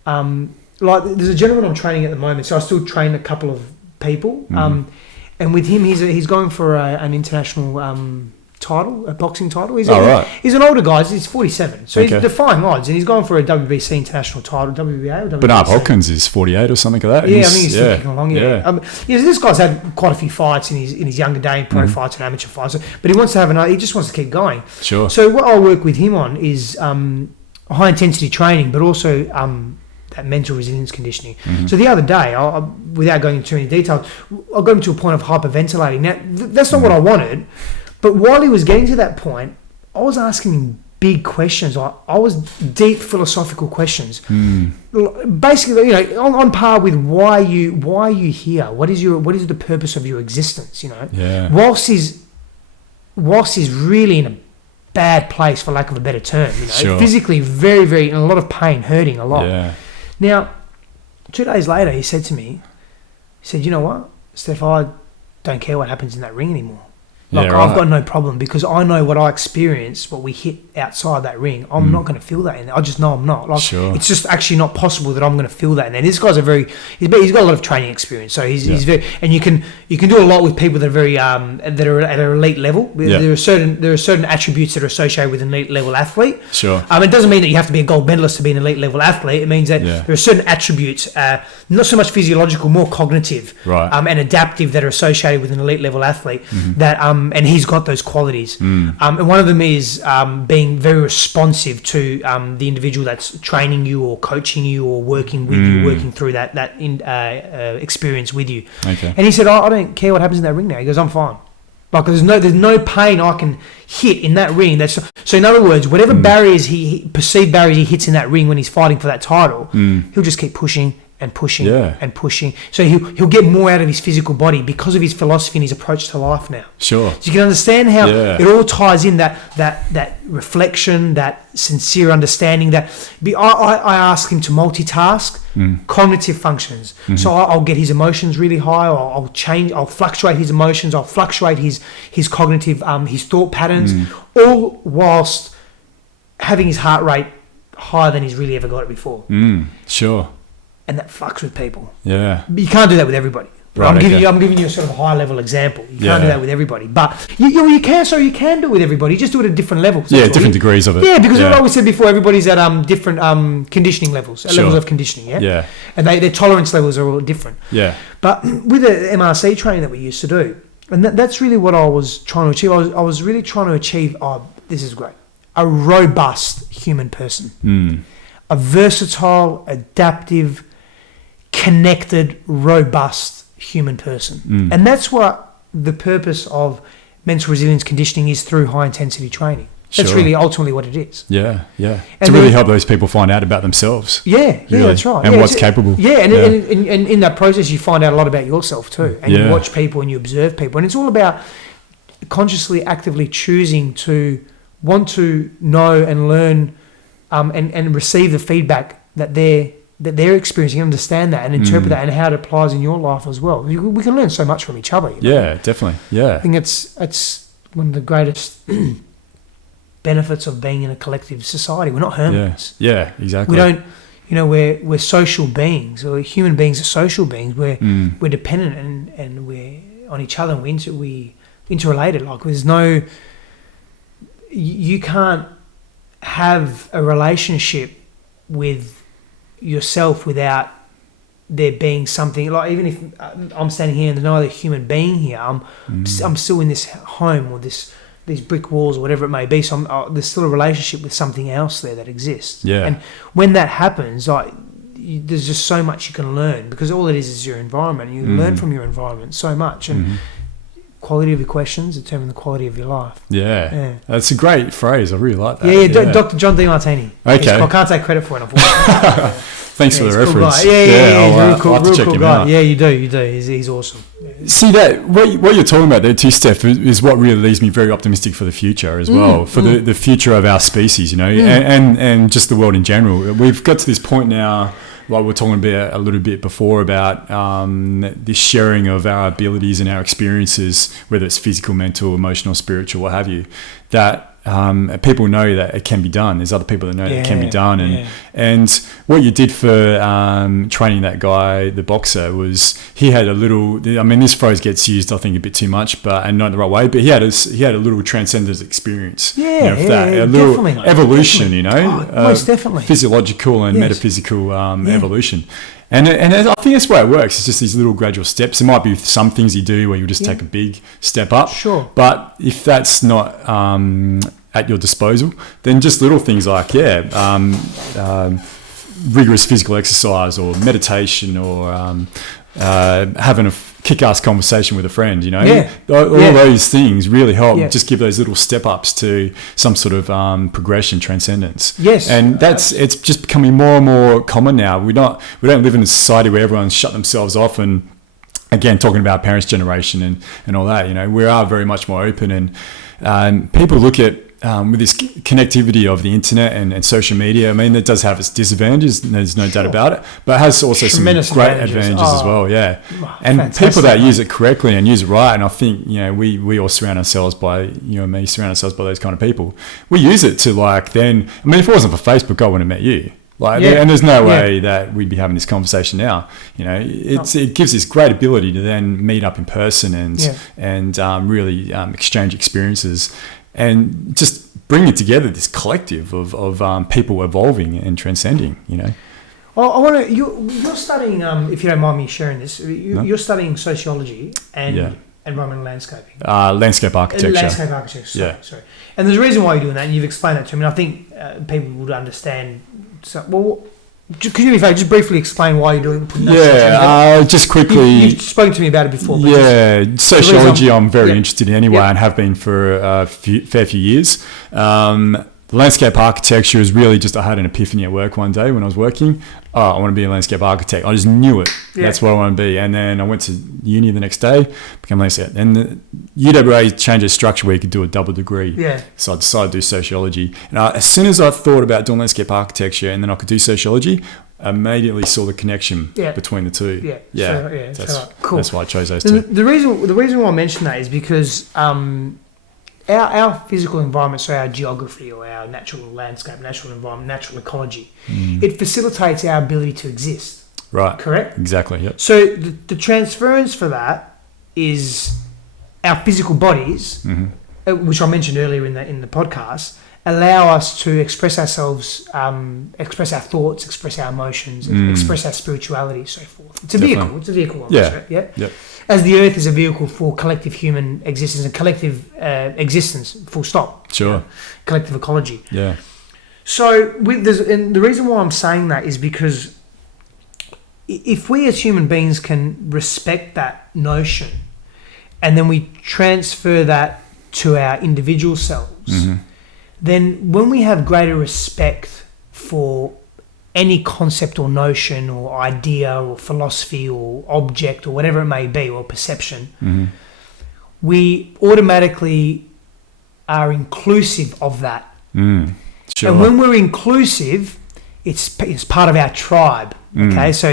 like, there's a gentleman I'm training at the moment, so I still train a couple of people, and with him, he's going for an international title, a boxing title. He's an older guy. He's 47, so he's defying odds, and he's going for a WBC international title, WBA or WBC. Bernard Hopkins is 48 or something like that. Yeah, I think he's still kicking along. So this guy's had quite a few fights in his younger day, pro fights and amateur fights, but he wants to have another. He just wants to keep going. Sure. So what I'll work with him on is high intensity training, but also that mental resilience conditioning. So the other day, without going into too many details, I got him to a point of hyperventilating. Now that's not what I wanted. But while he was getting to that point, I was asking him big questions. I was deep philosophical questions. Basically, on par with why are you here? What is the purpose of your existence? Whilst he's really in a bad place, for lack of a better term, physically very, very in a lot of pain, hurting a lot. Yeah. Now, 2 days later, he said to me, you know what, Steph, I don't care what happens in that ring anymore. I've got no problem, because I know what I experience, what we hit outside that ring. I'm not going to feel that in there. I just know I'm not. It's just actually not possible that I'm going to feel that in there. This guy's he's got a lot of training experience, so he's very, and you can do a lot with people that are very that are at an elite level. There are certain attributes that are associated with an elite level athlete. Sure. It doesn't mean that you have to be a gold medalist to be an elite level athlete. It means that there are certain attributes, not so much physiological, more cognitive, and adaptive, that are associated with an elite level athlete. That and he's got those qualities. And one of them is being very responsive to the individual that's training you or coaching you or working with you, working through that experience with you. Okay. And he said, I don't care what happens in that ring now. He goes, I'm fine. Like, there's no pain I can hit in that ring. So in other words, whatever barriers perceived barriers he hits in that ring when he's fighting for that title, he'll just keep pushing and pushing and pushing. So he'll get more out of his physical body because of his philosophy and his approach to life now. Sure. So you can understand how it all ties in, that reflection, that sincere understanding. That I ask him to multitask cognitive functions. So I'll get his emotions really high. I'll fluctuate his emotions. I'll fluctuate his cognitive, his thought patterns, all whilst having his heart rate higher than he's really ever got it before. Sure. And that fucks with people. Yeah. But you can't do that with everybody. Right, I'm giving you a sort of high level example. You can't do that with everybody. But you can do it with everybody. You just do it at different levels. Different degrees of it. Yeah, because like we said before, everybody's at different conditioning levels, levels of conditioning, Yeah. And their tolerance levels are all different. Yeah. But with the MRC training that we used to do, and that's really what I was trying to achieve. I was really trying to achieve, this is great, a robust human person. A versatile, adaptive, connected, robust human person. And that's what the purpose of mental resilience conditioning is, through high intensity training. That's really ultimately what it is. Yeah. And to really help those people find out about themselves. Yeah, really. That's right. And what's capable. Yeah, and in that process you find out a lot about yourself too. And you watch people and you observe people. And it's all about consciously, actively choosing to want to know and learn and receive the feedback that they're that they're experiencing, understand that and interpret that, and how it applies in your life as well. We can learn so much from each other. You know? Yeah, definitely. Yeah. I think it's one of the greatest benefits of being in a collective society. We're not hermits. Yeah, exactly. We don't, we're social beings, or human beings are social beings. We're dependent and we're on each other, and we interrelated. Like there's no, you can't have a relationship with yourself without there being something, like even if I'm standing here and there's no other human being here, I'm still in this home or these brick walls or whatever it may be, so there's still a relationship with something else there that exists. Yeah. And when that happens, there's just so much you can learn, because all it is your environment, and you learn from your environment so much, and quality of your questions determine the quality of your life. Yeah. That's a great phrase. I really like that. Yeah. Dr. John D. Martini. Okay. I can't take credit for it, unfortunately. Thanks for the reference. Cool he's I'll have to check him out. Yeah, you do. He's awesome. See, that what you're talking about there too, Steph, is what really leaves me very optimistic for the future as well, for the future of our species, and just the world in general. We've got to this point now, like we were talking about a little bit before, about this sharing of our abilities and our experiences, whether it's physical, mental, emotional, spiritual, what have you, that people know that it can be done. There's other people that know that it can be done. And what you did for training that guy, the boxer, was he had a little, this phrase gets used, I think, a bit too much, and not in the right way, but he had a little transcendence experience. A little evolution, most definitely. Physiological and metaphysical evolution. And I think that's the way it works. It's just these little gradual steps. There might be some things you do where you just take a big step up. Sure. But if that's not at your disposal, then just little things like, rigorous physical exercise or meditation or having a kick-ass conversation with a friend, all those things really help just give those little step-ups to some sort of progression, transcendence. Yes. And it's just becoming more and more common now. We don't live in a society where everyone's shut themselves off, and again, talking about parents' generation and all that, we are very much more open, and people look at with this connectivity of the internet and social media, it does have its disadvantages, there's no doubt about it, but it has also tremendous some great advantages as well, and fantastic, people that use it correctly and use it right, and I think, we all surround ourselves by, you and me surround ourselves by those kind of people. We use it to if it wasn't for Facebook, I wouldn't have met you. And there's no way that we'd be having this conversation now. It gives this great ability to then meet up in person and really exchange experiences, and just bringing together this collective of people evolving and transcending. Well, I want to. You're studying, if you don't mind me sharing this. You're studying sociology and environmental landscaping. Landscape architecture. Landscape architecture. Sorry. And there's a reason why you're doing that, and you've explained that to me. And I think people would understand. Could you just briefly explain why you're doing it? Just quickly. You've spoken to me about it before. Sociology I'm very interested in anyway, and have been for a fair few years. Landscape architecture is really just, I had an epiphany at work one day when I was working. I want to be a landscape architect. I just knew it. That's what I want to be. And then I went to uni the next day, became a landscape. And the UWA changed its structure where you could do a double degree. So I decided to do sociology. And as soon as I thought about doing landscape architecture and then I could do sociology, I immediately saw the connection between the two. Cool. That's why I chose those two. The reason why I mention that is because our physical environment, so our geography or our natural landscape, natural environment, natural ecology, it facilitates our ability to exist. Right. Correct? Exactly, yep. So the transference for that is our physical bodies, which I mentioned earlier in the podcast, allow us to express ourselves, express our thoughts, express our emotions, express our spirituality, so forth. It's a vehicle. It's a vehicle. Almost, Yep. As the earth is a vehicle for collective human existence and collective existence, full stop. Sure. Collective ecology. Yeah. So and the reason why I'm saying that is because if we as human beings can respect that notion, and then we transfer that to our individual selves, then when we have greater respect for any concept or notion or idea or philosophy or object or whatever it may be, or perception, we automatically are inclusive of that. Sure. And when we're inclusive, it's part of our tribe. Okay, so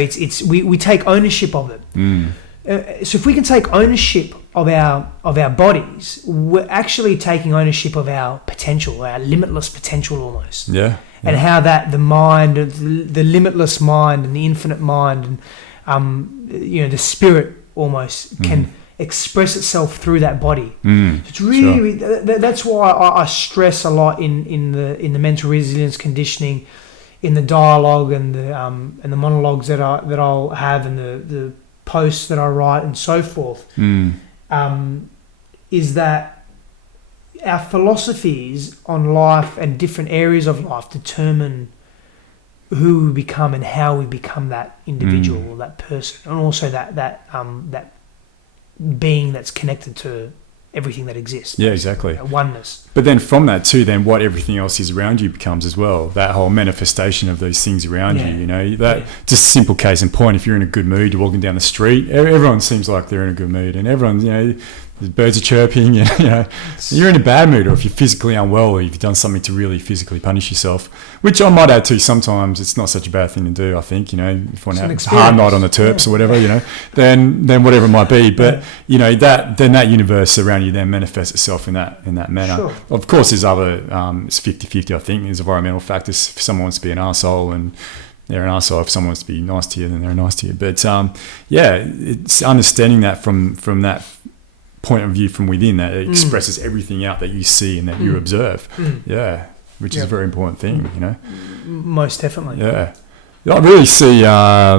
we take ownership of it. So if we can take ownership of our bodies, we're actually taking ownership of our potential, our limitless potential almost. Yeah. And how that the mind, the limitless mind, and the infinite mind, and the spirit almost can express itself through that body. So it's really that's why I stress a lot in the mental resilience conditioning, in the dialogue and the monologues that I'll have, and the posts that I write and so forth. Is that our philosophies on life and different areas of life determine who we become and how we become that individual or that person, and also that being that's connected to everything that exists. Yeah, exactly. Oneness. But then from that too, then what everything else is around you becomes as well. That whole manifestation of those things around you, just a simple case in point. If you're in a good mood, you're walking down the street, everyone seems like they're in a good mood, and everyone, the birds are chirping, you're in a bad mood, or if you're physically unwell, or you've done something to really physically punish yourself, which I might add to, sometimes it's not such a bad thing to do, I think, if you want to have a hard night on the terps or whatever, then whatever it might be, but that universe around you then manifests itself in that manner. Sure. Of course there's other, it's 50-50, I think. There's environmental factors. If someone wants to be an arsehole, and they're an arsehole. If someone wants to be nice to you, then they're nice to you. But it's understanding that from that point of view from within, that it expresses everything out that you see and that you observe. Which is a very important thing, Most definitely. I really see I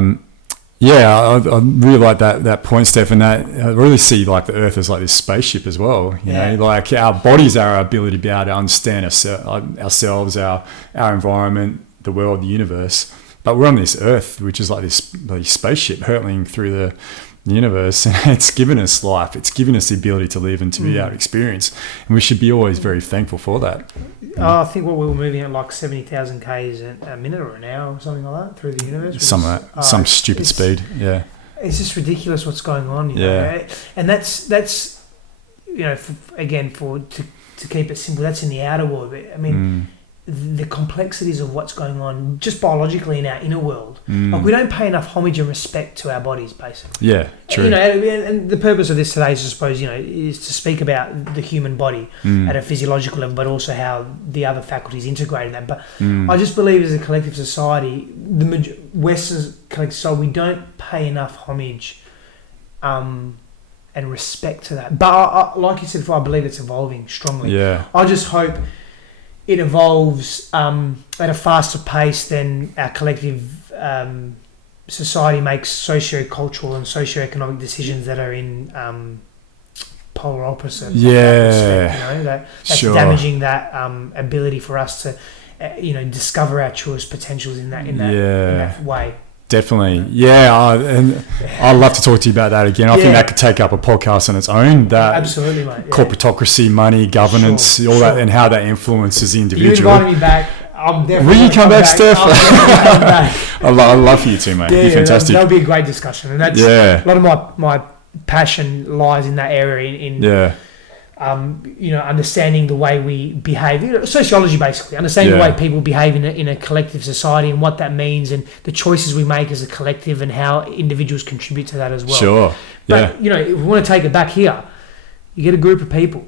really like that point, Stef, and that I really see like the Earth as like this spaceship as well. Like our bodies are our ability to be able to understand ourselves, our environment, the world, the universe. But we're on this Earth, which is like this spaceship hurtling through the universe, and it's given us life. It's given us the ability to live and to be able to experience, and we should be always very thankful for that. I think we were moving at like 70,000 k's a minute or an hour or something like that through the universe. Some stupid speed. Yeah, it's just ridiculous what's going on. And that's to keep it simple, that's in the outer world. I mean. The complexities of what's going on just biologically in our inner world. Like, we don't pay enough homage and respect to our bodies, basically. Yeah, true. And the purpose of this today is, I suppose, is to speak about the human body at a physiological level, but also how the other faculties integrate in that. But I just believe as a collective society, the Western collective society, we don't pay enough homage and respect to that. But I, like you said before, I believe it's evolving strongly. Yeah. I just hope it evolves at a faster pace than our collective society makes socio-cultural and socio-economic decisions that are in polar opposite. That's damaging that ability for us to discover our truest potentials in that way. Definitely. And I'd love to talk to you about that again. I think that could take up a podcast on its own. That absolutely, mate. Corporatocracy, money, governance, that, and how that influences the individual. You invited me back. I'm definitely Will you come back, Stef? I'd I'd love for you too, mate. Yeah, You're fantastic. That'll be a great discussion, and that's a lot of my passion lies in that area. Understanding the way we behave, sociology basically, understanding the way people behave in a collective society and what that means, and the choices we make as a collective and how individuals contribute to that as well. Sure. But if we want to take it back here, you get a group of people.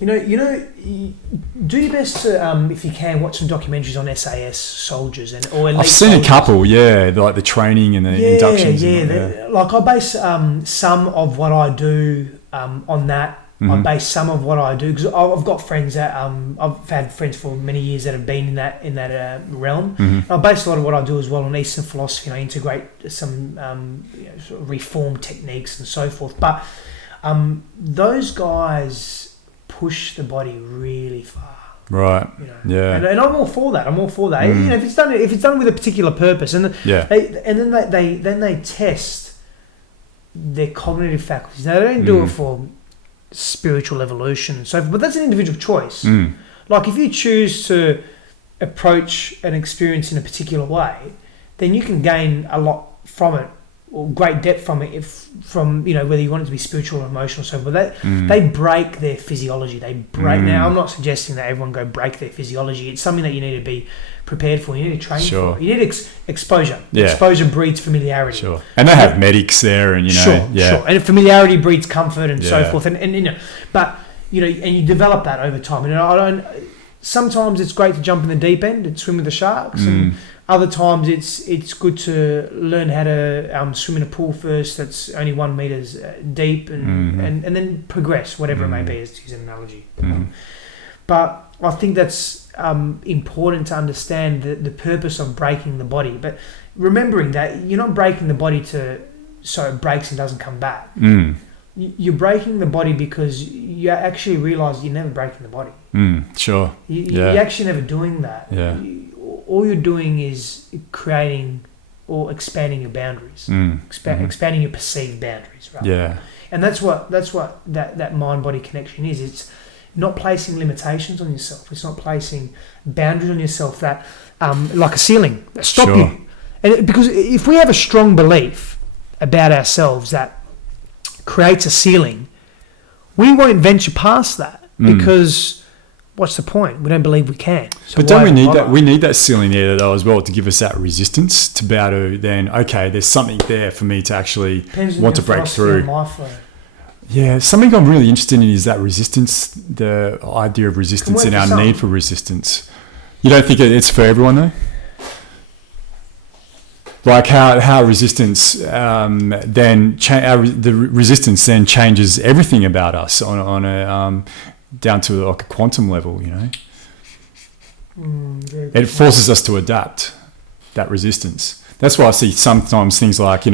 Do your best to, if you can, watch some documentaries on SAS soldiers or elite I've seen soldiers. a couple, like the training and the inductions. Like, I base some of what I do on that. I base some of what I do because I've got friends that I've had friends for many years that have been in that realm. I base a lot of what I do as well on Eastern philosophy, and I integrate some sort of reform techniques and so forth. But those guys push the body really far. Right. And I'm all for that. If it's done with a particular purpose, and then they test their cognitive faculties. Now, they don't do it for spiritual evolution and so forth, but that's an individual choice. Like, if you choose to approach an experience in a particular way, then you can gain a lot from it or great depth from it, from whether you want it to be spiritual or emotional, so but they break their physiology. They break. Now, I'm not suggesting that everyone go break their physiology. It's something that you need to be prepared for. You need to train for. You need exposure. Yeah. Exposure breeds familiarity. Sure. And they have medics there, and sure. And familiarity breeds comfort and so forth. And but and you develop that over time. And sometimes it's great to jump in the deep end and swim with the sharks, and other times it's good to learn how to swim in a pool first that's only 1 meters deep, and then progress, whatever it may be, as to use an analogy. But I think that's important to understand the purpose of breaking the body, but remembering that you're not breaking the body so it breaks and doesn't come back. You're breaking the body because you actually realise you're never breaking the body. Sure. You're actually never doing that. Yeah. All you're doing is creating or expanding your boundaries, expanding your perceived boundaries, right? Yeah. And that's what that mind-body connection is. It's not placing limitations on yourself. It's not placing boundaries on yourself that, like a ceiling, that stop you. And because if we have a strong belief about ourselves that creates a ceiling, we won't venture past that because what's the point? We don't believe we can. So but don't we need that? We need that ceiling there though as well to give us that resistance to be able to then, okay, there's something there for me to actually want to break through. Yeah, something I'm really interested in is that resistance, the idea of resistance and our need for resistance. You don't think it's for everyone though? Like how resistance the resistance then changes everything about us on a down to like a quantum level, It forces us to adapt, that resistance. That's why I see sometimes things like,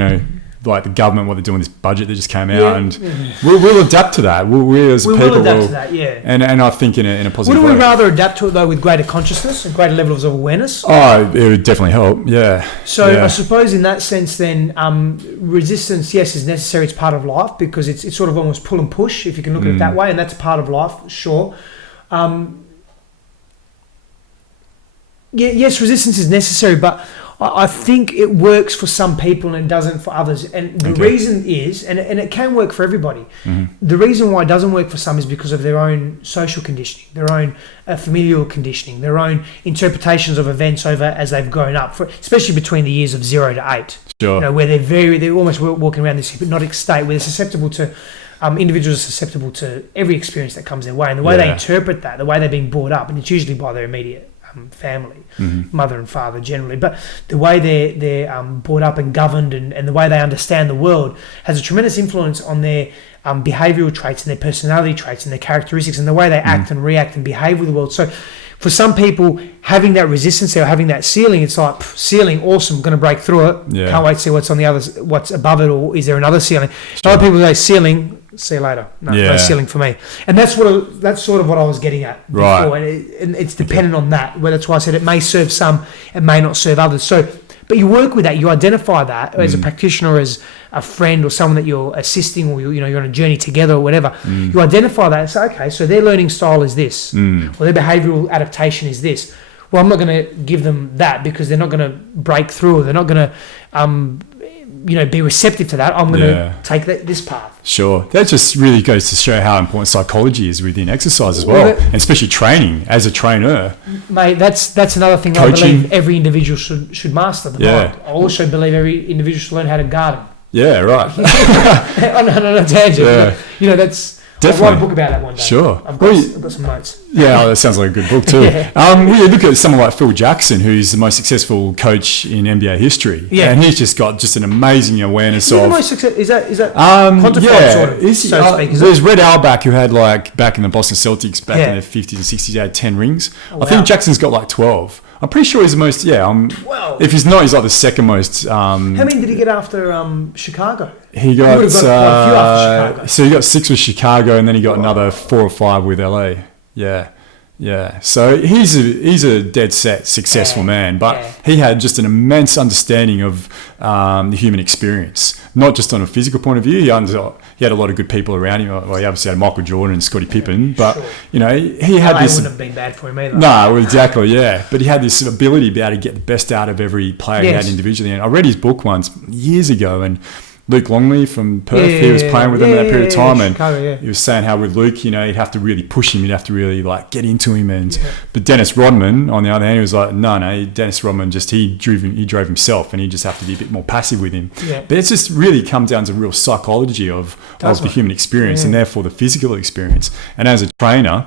like the government, what they're doing, this budget that just came out, and we'll adapt to that. We as people will adapt to that, And I think in a positive way. Wouldn't we rather adapt to it though with greater consciousness and greater levels of awareness? Oh, it would definitely help. Yeah. So I suppose in that sense, then resistance, yes, is necessary. It's part of life because it's sort of almost pull and push, if you can look at it that way, and that's part of life. Sure. Yes, resistance is necessary, but I think it works for some people and it doesn't for others. And the reason is, and it can work for everybody, the reason why it doesn't work for some is because of their own social conditioning, their own familial conditioning, their own interpretations of events over as they've grown up, especially between the years of 0 to 8. Sure. Where they're almost walking around this hypnotic state where they're susceptible to, individuals are susceptible to every experience that comes their way. And the way they interpret that, the way they're being brought up, and it's usually by their immediate family, mother and father generally, but the way they're brought up and governed and the way they understand the world has a tremendous influence on their behavioural traits and their personality traits and their characteristics and the way they act and react and behave with the world. So for some people, having that resistance or having that ceiling, it's like, ceiling, awesome, going to break through it. Can't wait to see what's on the other, what's above it, or is there another ceiling? Other people say ceiling, see you later. No ceiling for me. And that's sort of what I was getting at before. And it's dependent on that. Well, that's why I said it may serve some, it may not serve others. So, but you work with that, you identify that as a practitioner, as a friend or someone that you're assisting, or you're on a journey together or whatever. You identify that and say, okay, so their learning style is this, or their behavioural adaptation is this. Well, I'm not going to give them that because they're not going to break through, or they're not going to be receptive to that. I'm going to take this path. Sure. That just really goes to show how important psychology is within exercise as well, and especially training as a trainer. Mate, that's another thing. Coaching. I believe every individual should master the mind. I also believe every individual should learn how to garden. Yeah, right. On a tangent. That's... Definitely. I'll write a book about that one day. Sure. I've got some notes. Yeah, that sounds like a good book too. We look at someone like Phil Jackson, who's the most successful coach in NBA history. Yeah. And he's just got just an amazing awareness of... The most success, is that quantified sort of, so to speak? There's Red Auerbach, who had back in the Boston Celtics back in the 50s and 60s, he had 10 rings. I think Jackson's got 12. I'm pretty sure he's the most, if he's not, he's the second most. How many did he get after Chicago? He got a few after Chicago. So he got 6 with Chicago, and then he got another 4 or 5 with LA. Yeah. Yeah, so he's a dead set successful man, but he had just an immense understanding of the human experience, not just on a physical point of view. He had a lot of good people around him. Well, he obviously had Michael Jordan and Scottie Pippen, but he had this. Wouldn't have been bad for him either. No, exactly, yeah. But he had this ability to be able to get the best out of every player he had individually. And I read his book once years ago, and Luke Longley from Perth, he was playing with him in that period of time, and he was saying how with Luke, you'd have to really push him, you'd have to really like get into him, but Dennis Rodman, on the other hand, he was like, no, Dennis Rodman he drove himself, and he just have to be a bit more passive with him. Yeah. But it's just really come down to real psychology of the human experience, and therefore the physical experience. And as a trainer,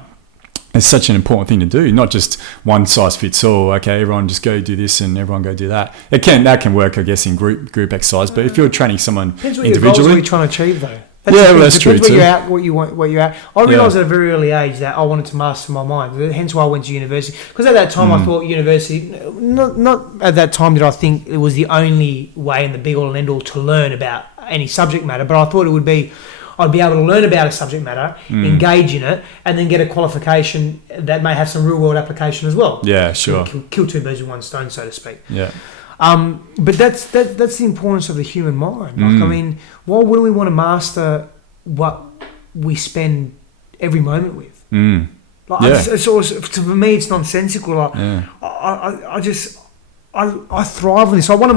it's such an important thing to do, not just one size fits all. Okay, everyone just go do this and everyone go do that. That can work, I guess, in group exercise. But if you're training someone individually, what you're trying to achieve, though. That's true too. What you're at. I realised at a very early age that I wanted to master my mind. Hence why I went to university. Because at that time I thought university, not at that time did I think it was the only way and the be all and end all to learn about any subject matter. But I thought it would be. I'd be able to learn about a subject matter, engage in it, and then get a qualification that may have some real-world application as well. Yeah, sure. Kill two birds with one stone, so to speak. Yeah. But that's the importance of the human mind. Like, I mean, why wouldn't we want to master what we spend every moment with? It's always, for me, it's nonsensical. Like, I thrive on this. So one of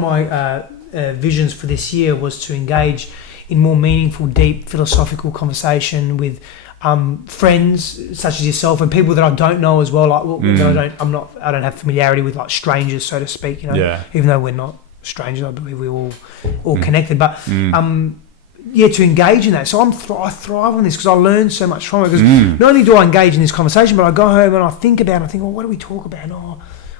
my visions for this year was to engage in more meaningful, deep philosophical conversation with friends such as yourself and people that I don't know as well. Like, I don't have familiarity with, like, strangers, so to speak. Even though we're not strangers, I believe we're all connected. But to engage in that. So I thrive on this because I learn so much from it. Because not only do I engage in this conversation, but I go home and I think about it. I think, what do we talk about?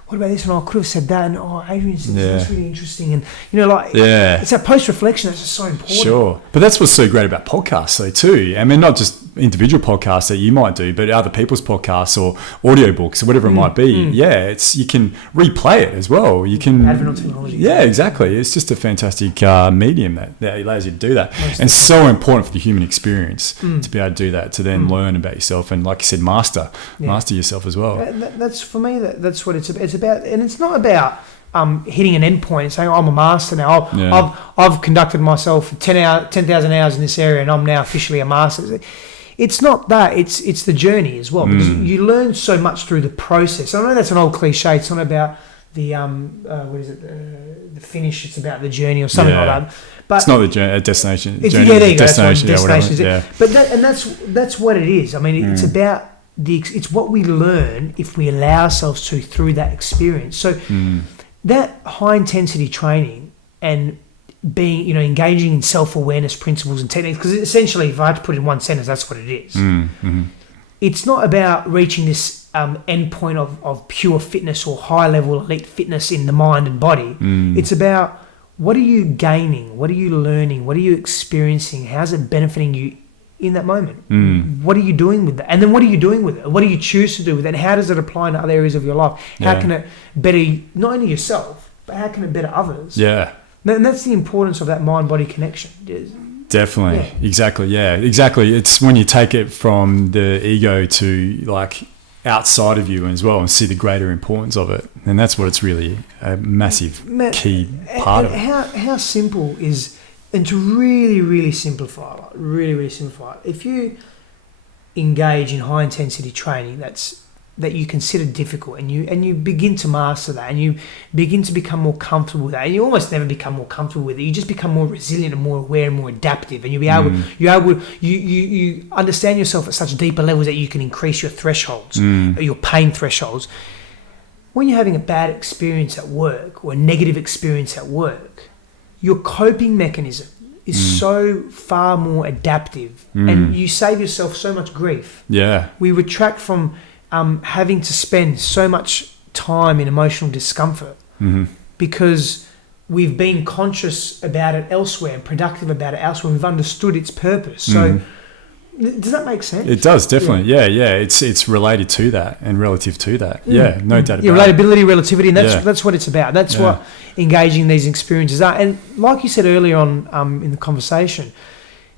What about this? And I could have said that. And Adrian said that's really interesting. And it's that post-reflection that's just so important. Sure, but that's what's so great about podcasts, though, too. I mean, not just individual podcasts that you might do, but other people's podcasts or audiobooks or whatever it might be. It's you can replay it as well. You can advent technology. Yeah, exactly. It's just a fantastic medium that allows you to do that, and so important for the human experience to be able to do that, to then learn about yourself and, like you said, master yourself as well. That's for me. That's what it's about, and it's not about hitting an end point and saying, I'm a master now. I've conducted myself for 10,000 hours in this area, and I'm now officially a master. It's not that. It's the journey as well, because you learn so much through the process. I know that's an old cliche. It's not about the the finish. It's about the journey or something like that. But it's not the destination. There you go. Destination. But that's what it is. I mean, it's about it's what we learn if we allow ourselves to through that experience. So that high intensity training and being, engaging in self-awareness principles and techniques, because essentially, if I had to put it in one sentence, that's what it is. It's not about reaching this end point of pure fitness or high-level elite fitness in the mind and body. It's about, what are you gaining? What are you learning? What are you experiencing? How's it benefiting you in that moment? What are you doing with that? And then what are you doing with it? What do you choose to do with it? And how does it apply in other areas of your life? How can it better not only yourself, but how can it better others? And that's the importance of that mind-body connection. Definitely. Exactly. It's when you take it from the ego to, like, outside of you as well, and see the greater importance of it. And that's what it's really a massive key part of it. How simple is, and to really, really simplify it, if you engage in high-intensity training that you consider difficult, and you begin to master that, and you begin to become more comfortable with that, and you almost never become more comfortable with it. You just become more resilient and more aware and more adaptive, and you understand yourself at such deeper levels that you can increase your thresholds, your pain thresholds. When you're having a bad experience at work or a negative experience at work, your coping mechanism is so far more adaptive, and you save yourself so much grief. We retract from having to spend so much time in emotional discomfort because we've been conscious about it elsewhere and productive about it elsewhere. We've understood its purpose. So does that make sense? It does, definitely. It's related to that and relative to that. No doubt about it. Relatability, relativity, and that's what it's about. That's what engaging in these experiences are. And like you said earlier on in the conversation,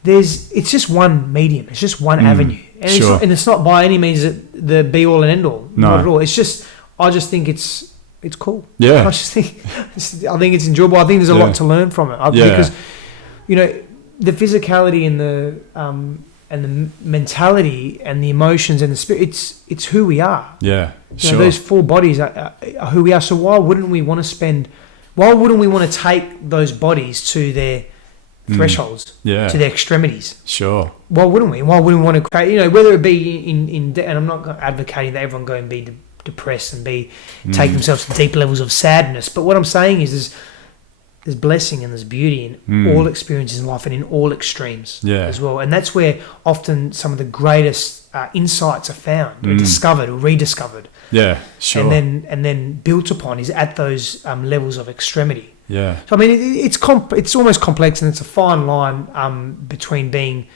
it's just one medium. It's just one avenue. And, Sure. it's not by any means the be all and end all. No. Not at all. It's just, I just think it's cool. Yeah. I think it's enjoyable. I think there's a lot to learn from it. Because, the physicality and the mentality and the emotions and the spirit, it's who we are. Yeah, sure. Those 4 bodies are who we are. So why wouldn't we want to take those bodies to their thresholds, to their extremities? Sure. Why wouldn't we? Why wouldn't we want to create, whether it be and I'm not advocating that everyone go and be depressed and take themselves to deep levels of sadness. But what I'm saying is there's blessing and there's beauty in all experiences in life and in all extremes as well. And that's where often some of the greatest insights are found or discovered or rediscovered. Yeah, sure. And then built upon is at those levels of extremity. Yeah. So I mean, it's almost complex, and it's a fine line between being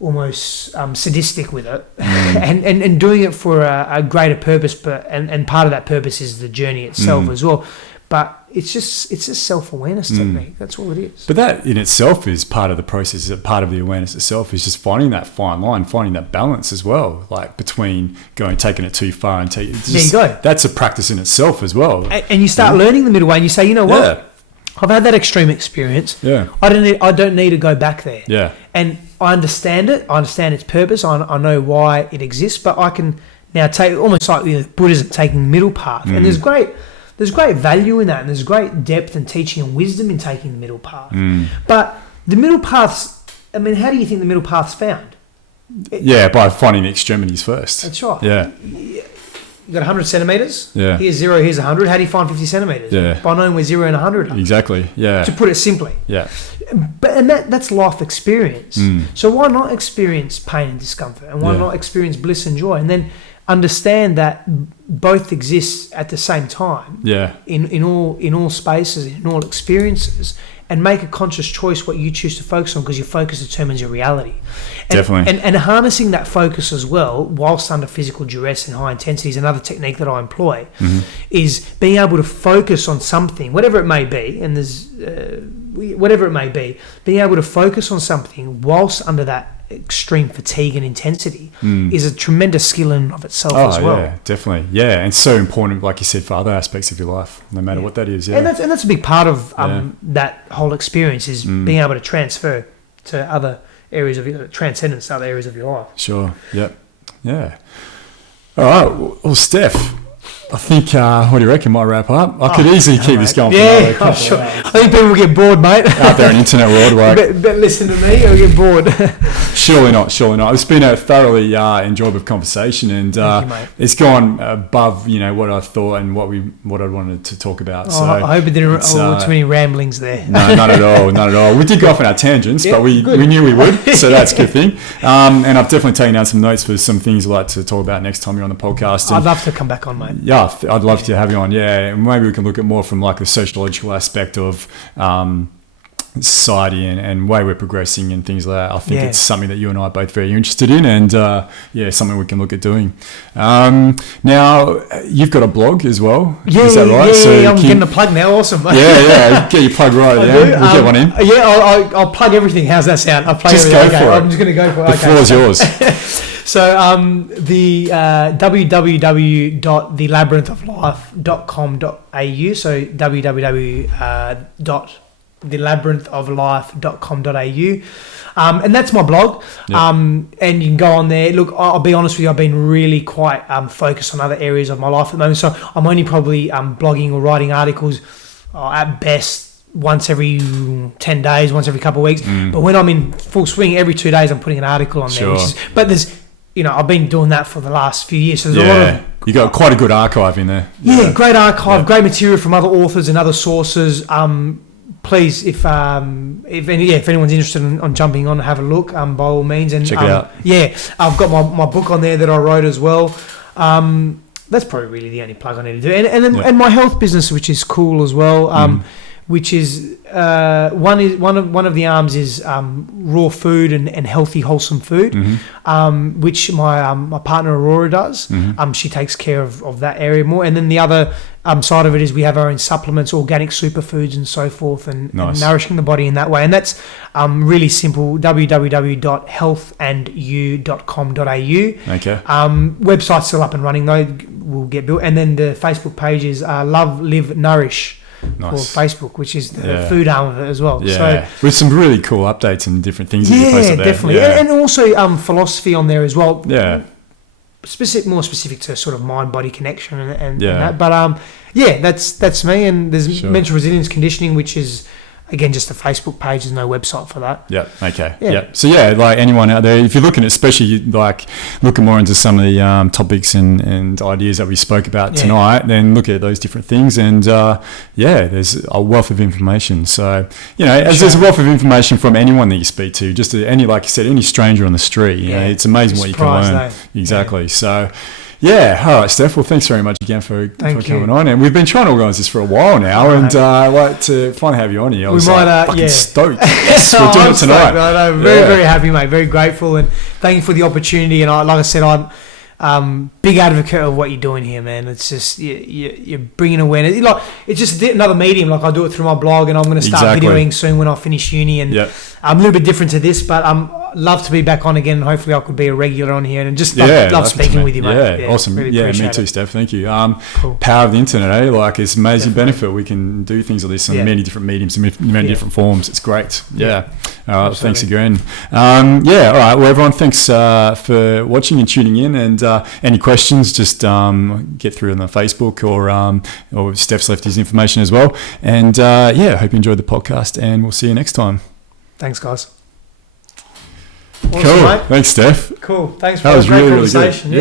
almost sadistic with it and doing it for a greater purpose, but and part of that purpose is the journey itself as well. But it's just self-awareness technique. That's all it is. But that in itself is part of the process. Part of the awareness itself is just finding that fine line, finding that balance as well, like between taking it too far and there you go. That's a practice in itself as well. And you start learning the middle way, and you say, you know what? I've had that extreme experience. Yeah. I don't need to go back there. Yeah. And I understand it. I understand its purpose. I know why it exists. But I can now take almost like Buddhism taking the middle path. And there's great value in that, and there's great depth and teaching and wisdom in taking the middle path. But the middle paths, I mean, how do you think the middle path's found? By finding the extremities first. That's right. Yeah. You got 100 centimetres. Yeah. Here's 0, here's 100. How do you find 50 centimetres? Yeah. By knowing where 0 and 100 are. Exactly. Yeah. To put it simply. Yeah. And that's life experience. So why not experience pain and discomfort? And why not experience bliss and joy? And then understand that both exist at the same time. Yeah. In all spaces, in all experiences, and make a conscious choice what you choose to focus on, because your focus determines your reality. Definitely. And harnessing that focus as well, whilst under physical duress and high intensity, is another technique that I employ, is being able to focus on something, whatever it may be, and there's whatever it may be, being able to focus on something whilst under that extreme fatigue and intensity is a tremendous skill in of itself as well. Yeah, definitely. Yeah, and so important, like you said, for other aspects of your life, no matter what that is. Yeah, and that's a big part of that whole experience is being able to transfer to other areas of your transcendence, other areas of your life. Sure. Yep. Yeah. All right. Well, Steph, I think, what do you reckon? Might wrap up. I could easily keep this going for another couple sure. I think people will get bored, mate. Out there in internet world, like, better listen to me or get bored. Surely not. It's been a thoroughly enjoyable conversation, and it's gone above what I thought and what I wanted to talk about. So I hope it didn't too many ramblings there. No, not at all. Not at all. We did go off on our tangents, but we knew we would, so that's a good thing. And I've definitely taken down some notes for some things I'd like to talk about next time you're on the podcast. And I'd love to come back on, mate. Yeah, I'd love to have you on. Yeah, and maybe we can look at more from like the sociological aspect of society and way we're progressing and things like that. I think it's something that you and I are both very interested in, and something we can look at doing. Now you've got a blog as well. Is that right? Yeah, I'm getting a plug now. Awesome. Yeah, get your plug right now. We'll get one in. I'll plug everything. How's that sound? I'll plug everything. Go for it. I'm just going to go for it. The floor is yours. So the www.thelabyrinthoflife.com.au. So www.thelabyrinthoflife.com.au. And that's my blog. Yep. And you can go on there. Look, I'll be honest with you, I've been really quite focused on other areas of my life at the moment. So I'm only probably blogging or writing articles at best once every 10 days, once every couple of weeks. But when I'm in full swing, every 2 days I'm putting an article on there. But there's, I've been doing that for the last few years. So there's a lot of... You got quite a good archive in there. Yeah, great archive, great material from other authors and other sources. Please, if anyone's interested in jumping on, have a look. By all means, and check it out. Yeah, I've got my book on there that I wrote as well. That's probably really the only plug I need to do, and my health business, which is cool as well. which is one of the arms is raw food and healthy, wholesome food, which my partner Aurora does. She takes care of that area more, and then the other side of it is we have our own supplements, organic superfoods, and so forth, and nourishing the body in that way. And that's really simple: www.healthandyou.com.au. Okay. Website's still up and running though; will get built, and then the Facebook page is Love, Live, Nourish. For Facebook, which is the food arm of it as well. Yeah, so, with some really cool updates and different things. Yeah, definitely, and also philosophy on there as well. Yeah, more specific to sort of mind-body connection and that. But that's me. And there's mental resilience conditioning, which is again just a Facebook page. There's no website for that. Yeah. Okay. Yeah. So like anyone out there, if you're looking, especially like looking more into some of the topics and ideas that we spoke about tonight, then look at those different things. And there's a wealth of information. So as there's a wealth of information from anyone that you speak to, just like you said, any stranger on the street. You know, it's amazing what you can learn. Though. Exactly. Yeah. So. Yeah, all right, Steph. Well, thanks very much again for coming on. And we've been trying to organise this for a while now, and I'd like to finally have you on here. I was fucking stoked. Yes, we're doing it tonight. Very happy, mate. Very grateful, and thank you for the opportunity. And like I said, I'm big advocate of what you're doing here, man. It's just you're bringing awareness. Like it's just another medium. Like I do it through my blog, and I'm going to start videoing soon when I finish uni. And I'm a little bit different to this, but love to be back on again. Hopefully I could be a regular on here, and just love speaking with you, mate. Yeah, awesome. Really me too, Steph. Thank you. Cool. Power of the internet, eh? Like it's amazing benefit. We can do things like this in many different mediums, in many different forms. It's great. Yeah. All right. Thanks again. All right. Well, everyone, thanks for watching and tuning in. And any questions, just get through on the Facebook or Steph's left his information as well. And hope you enjoyed the podcast, and we'll see you next time. Thanks, guys. Awesome, cool. Mate. Thanks, Steph. Cool. Thanks for that was a great really, conversation. Really good.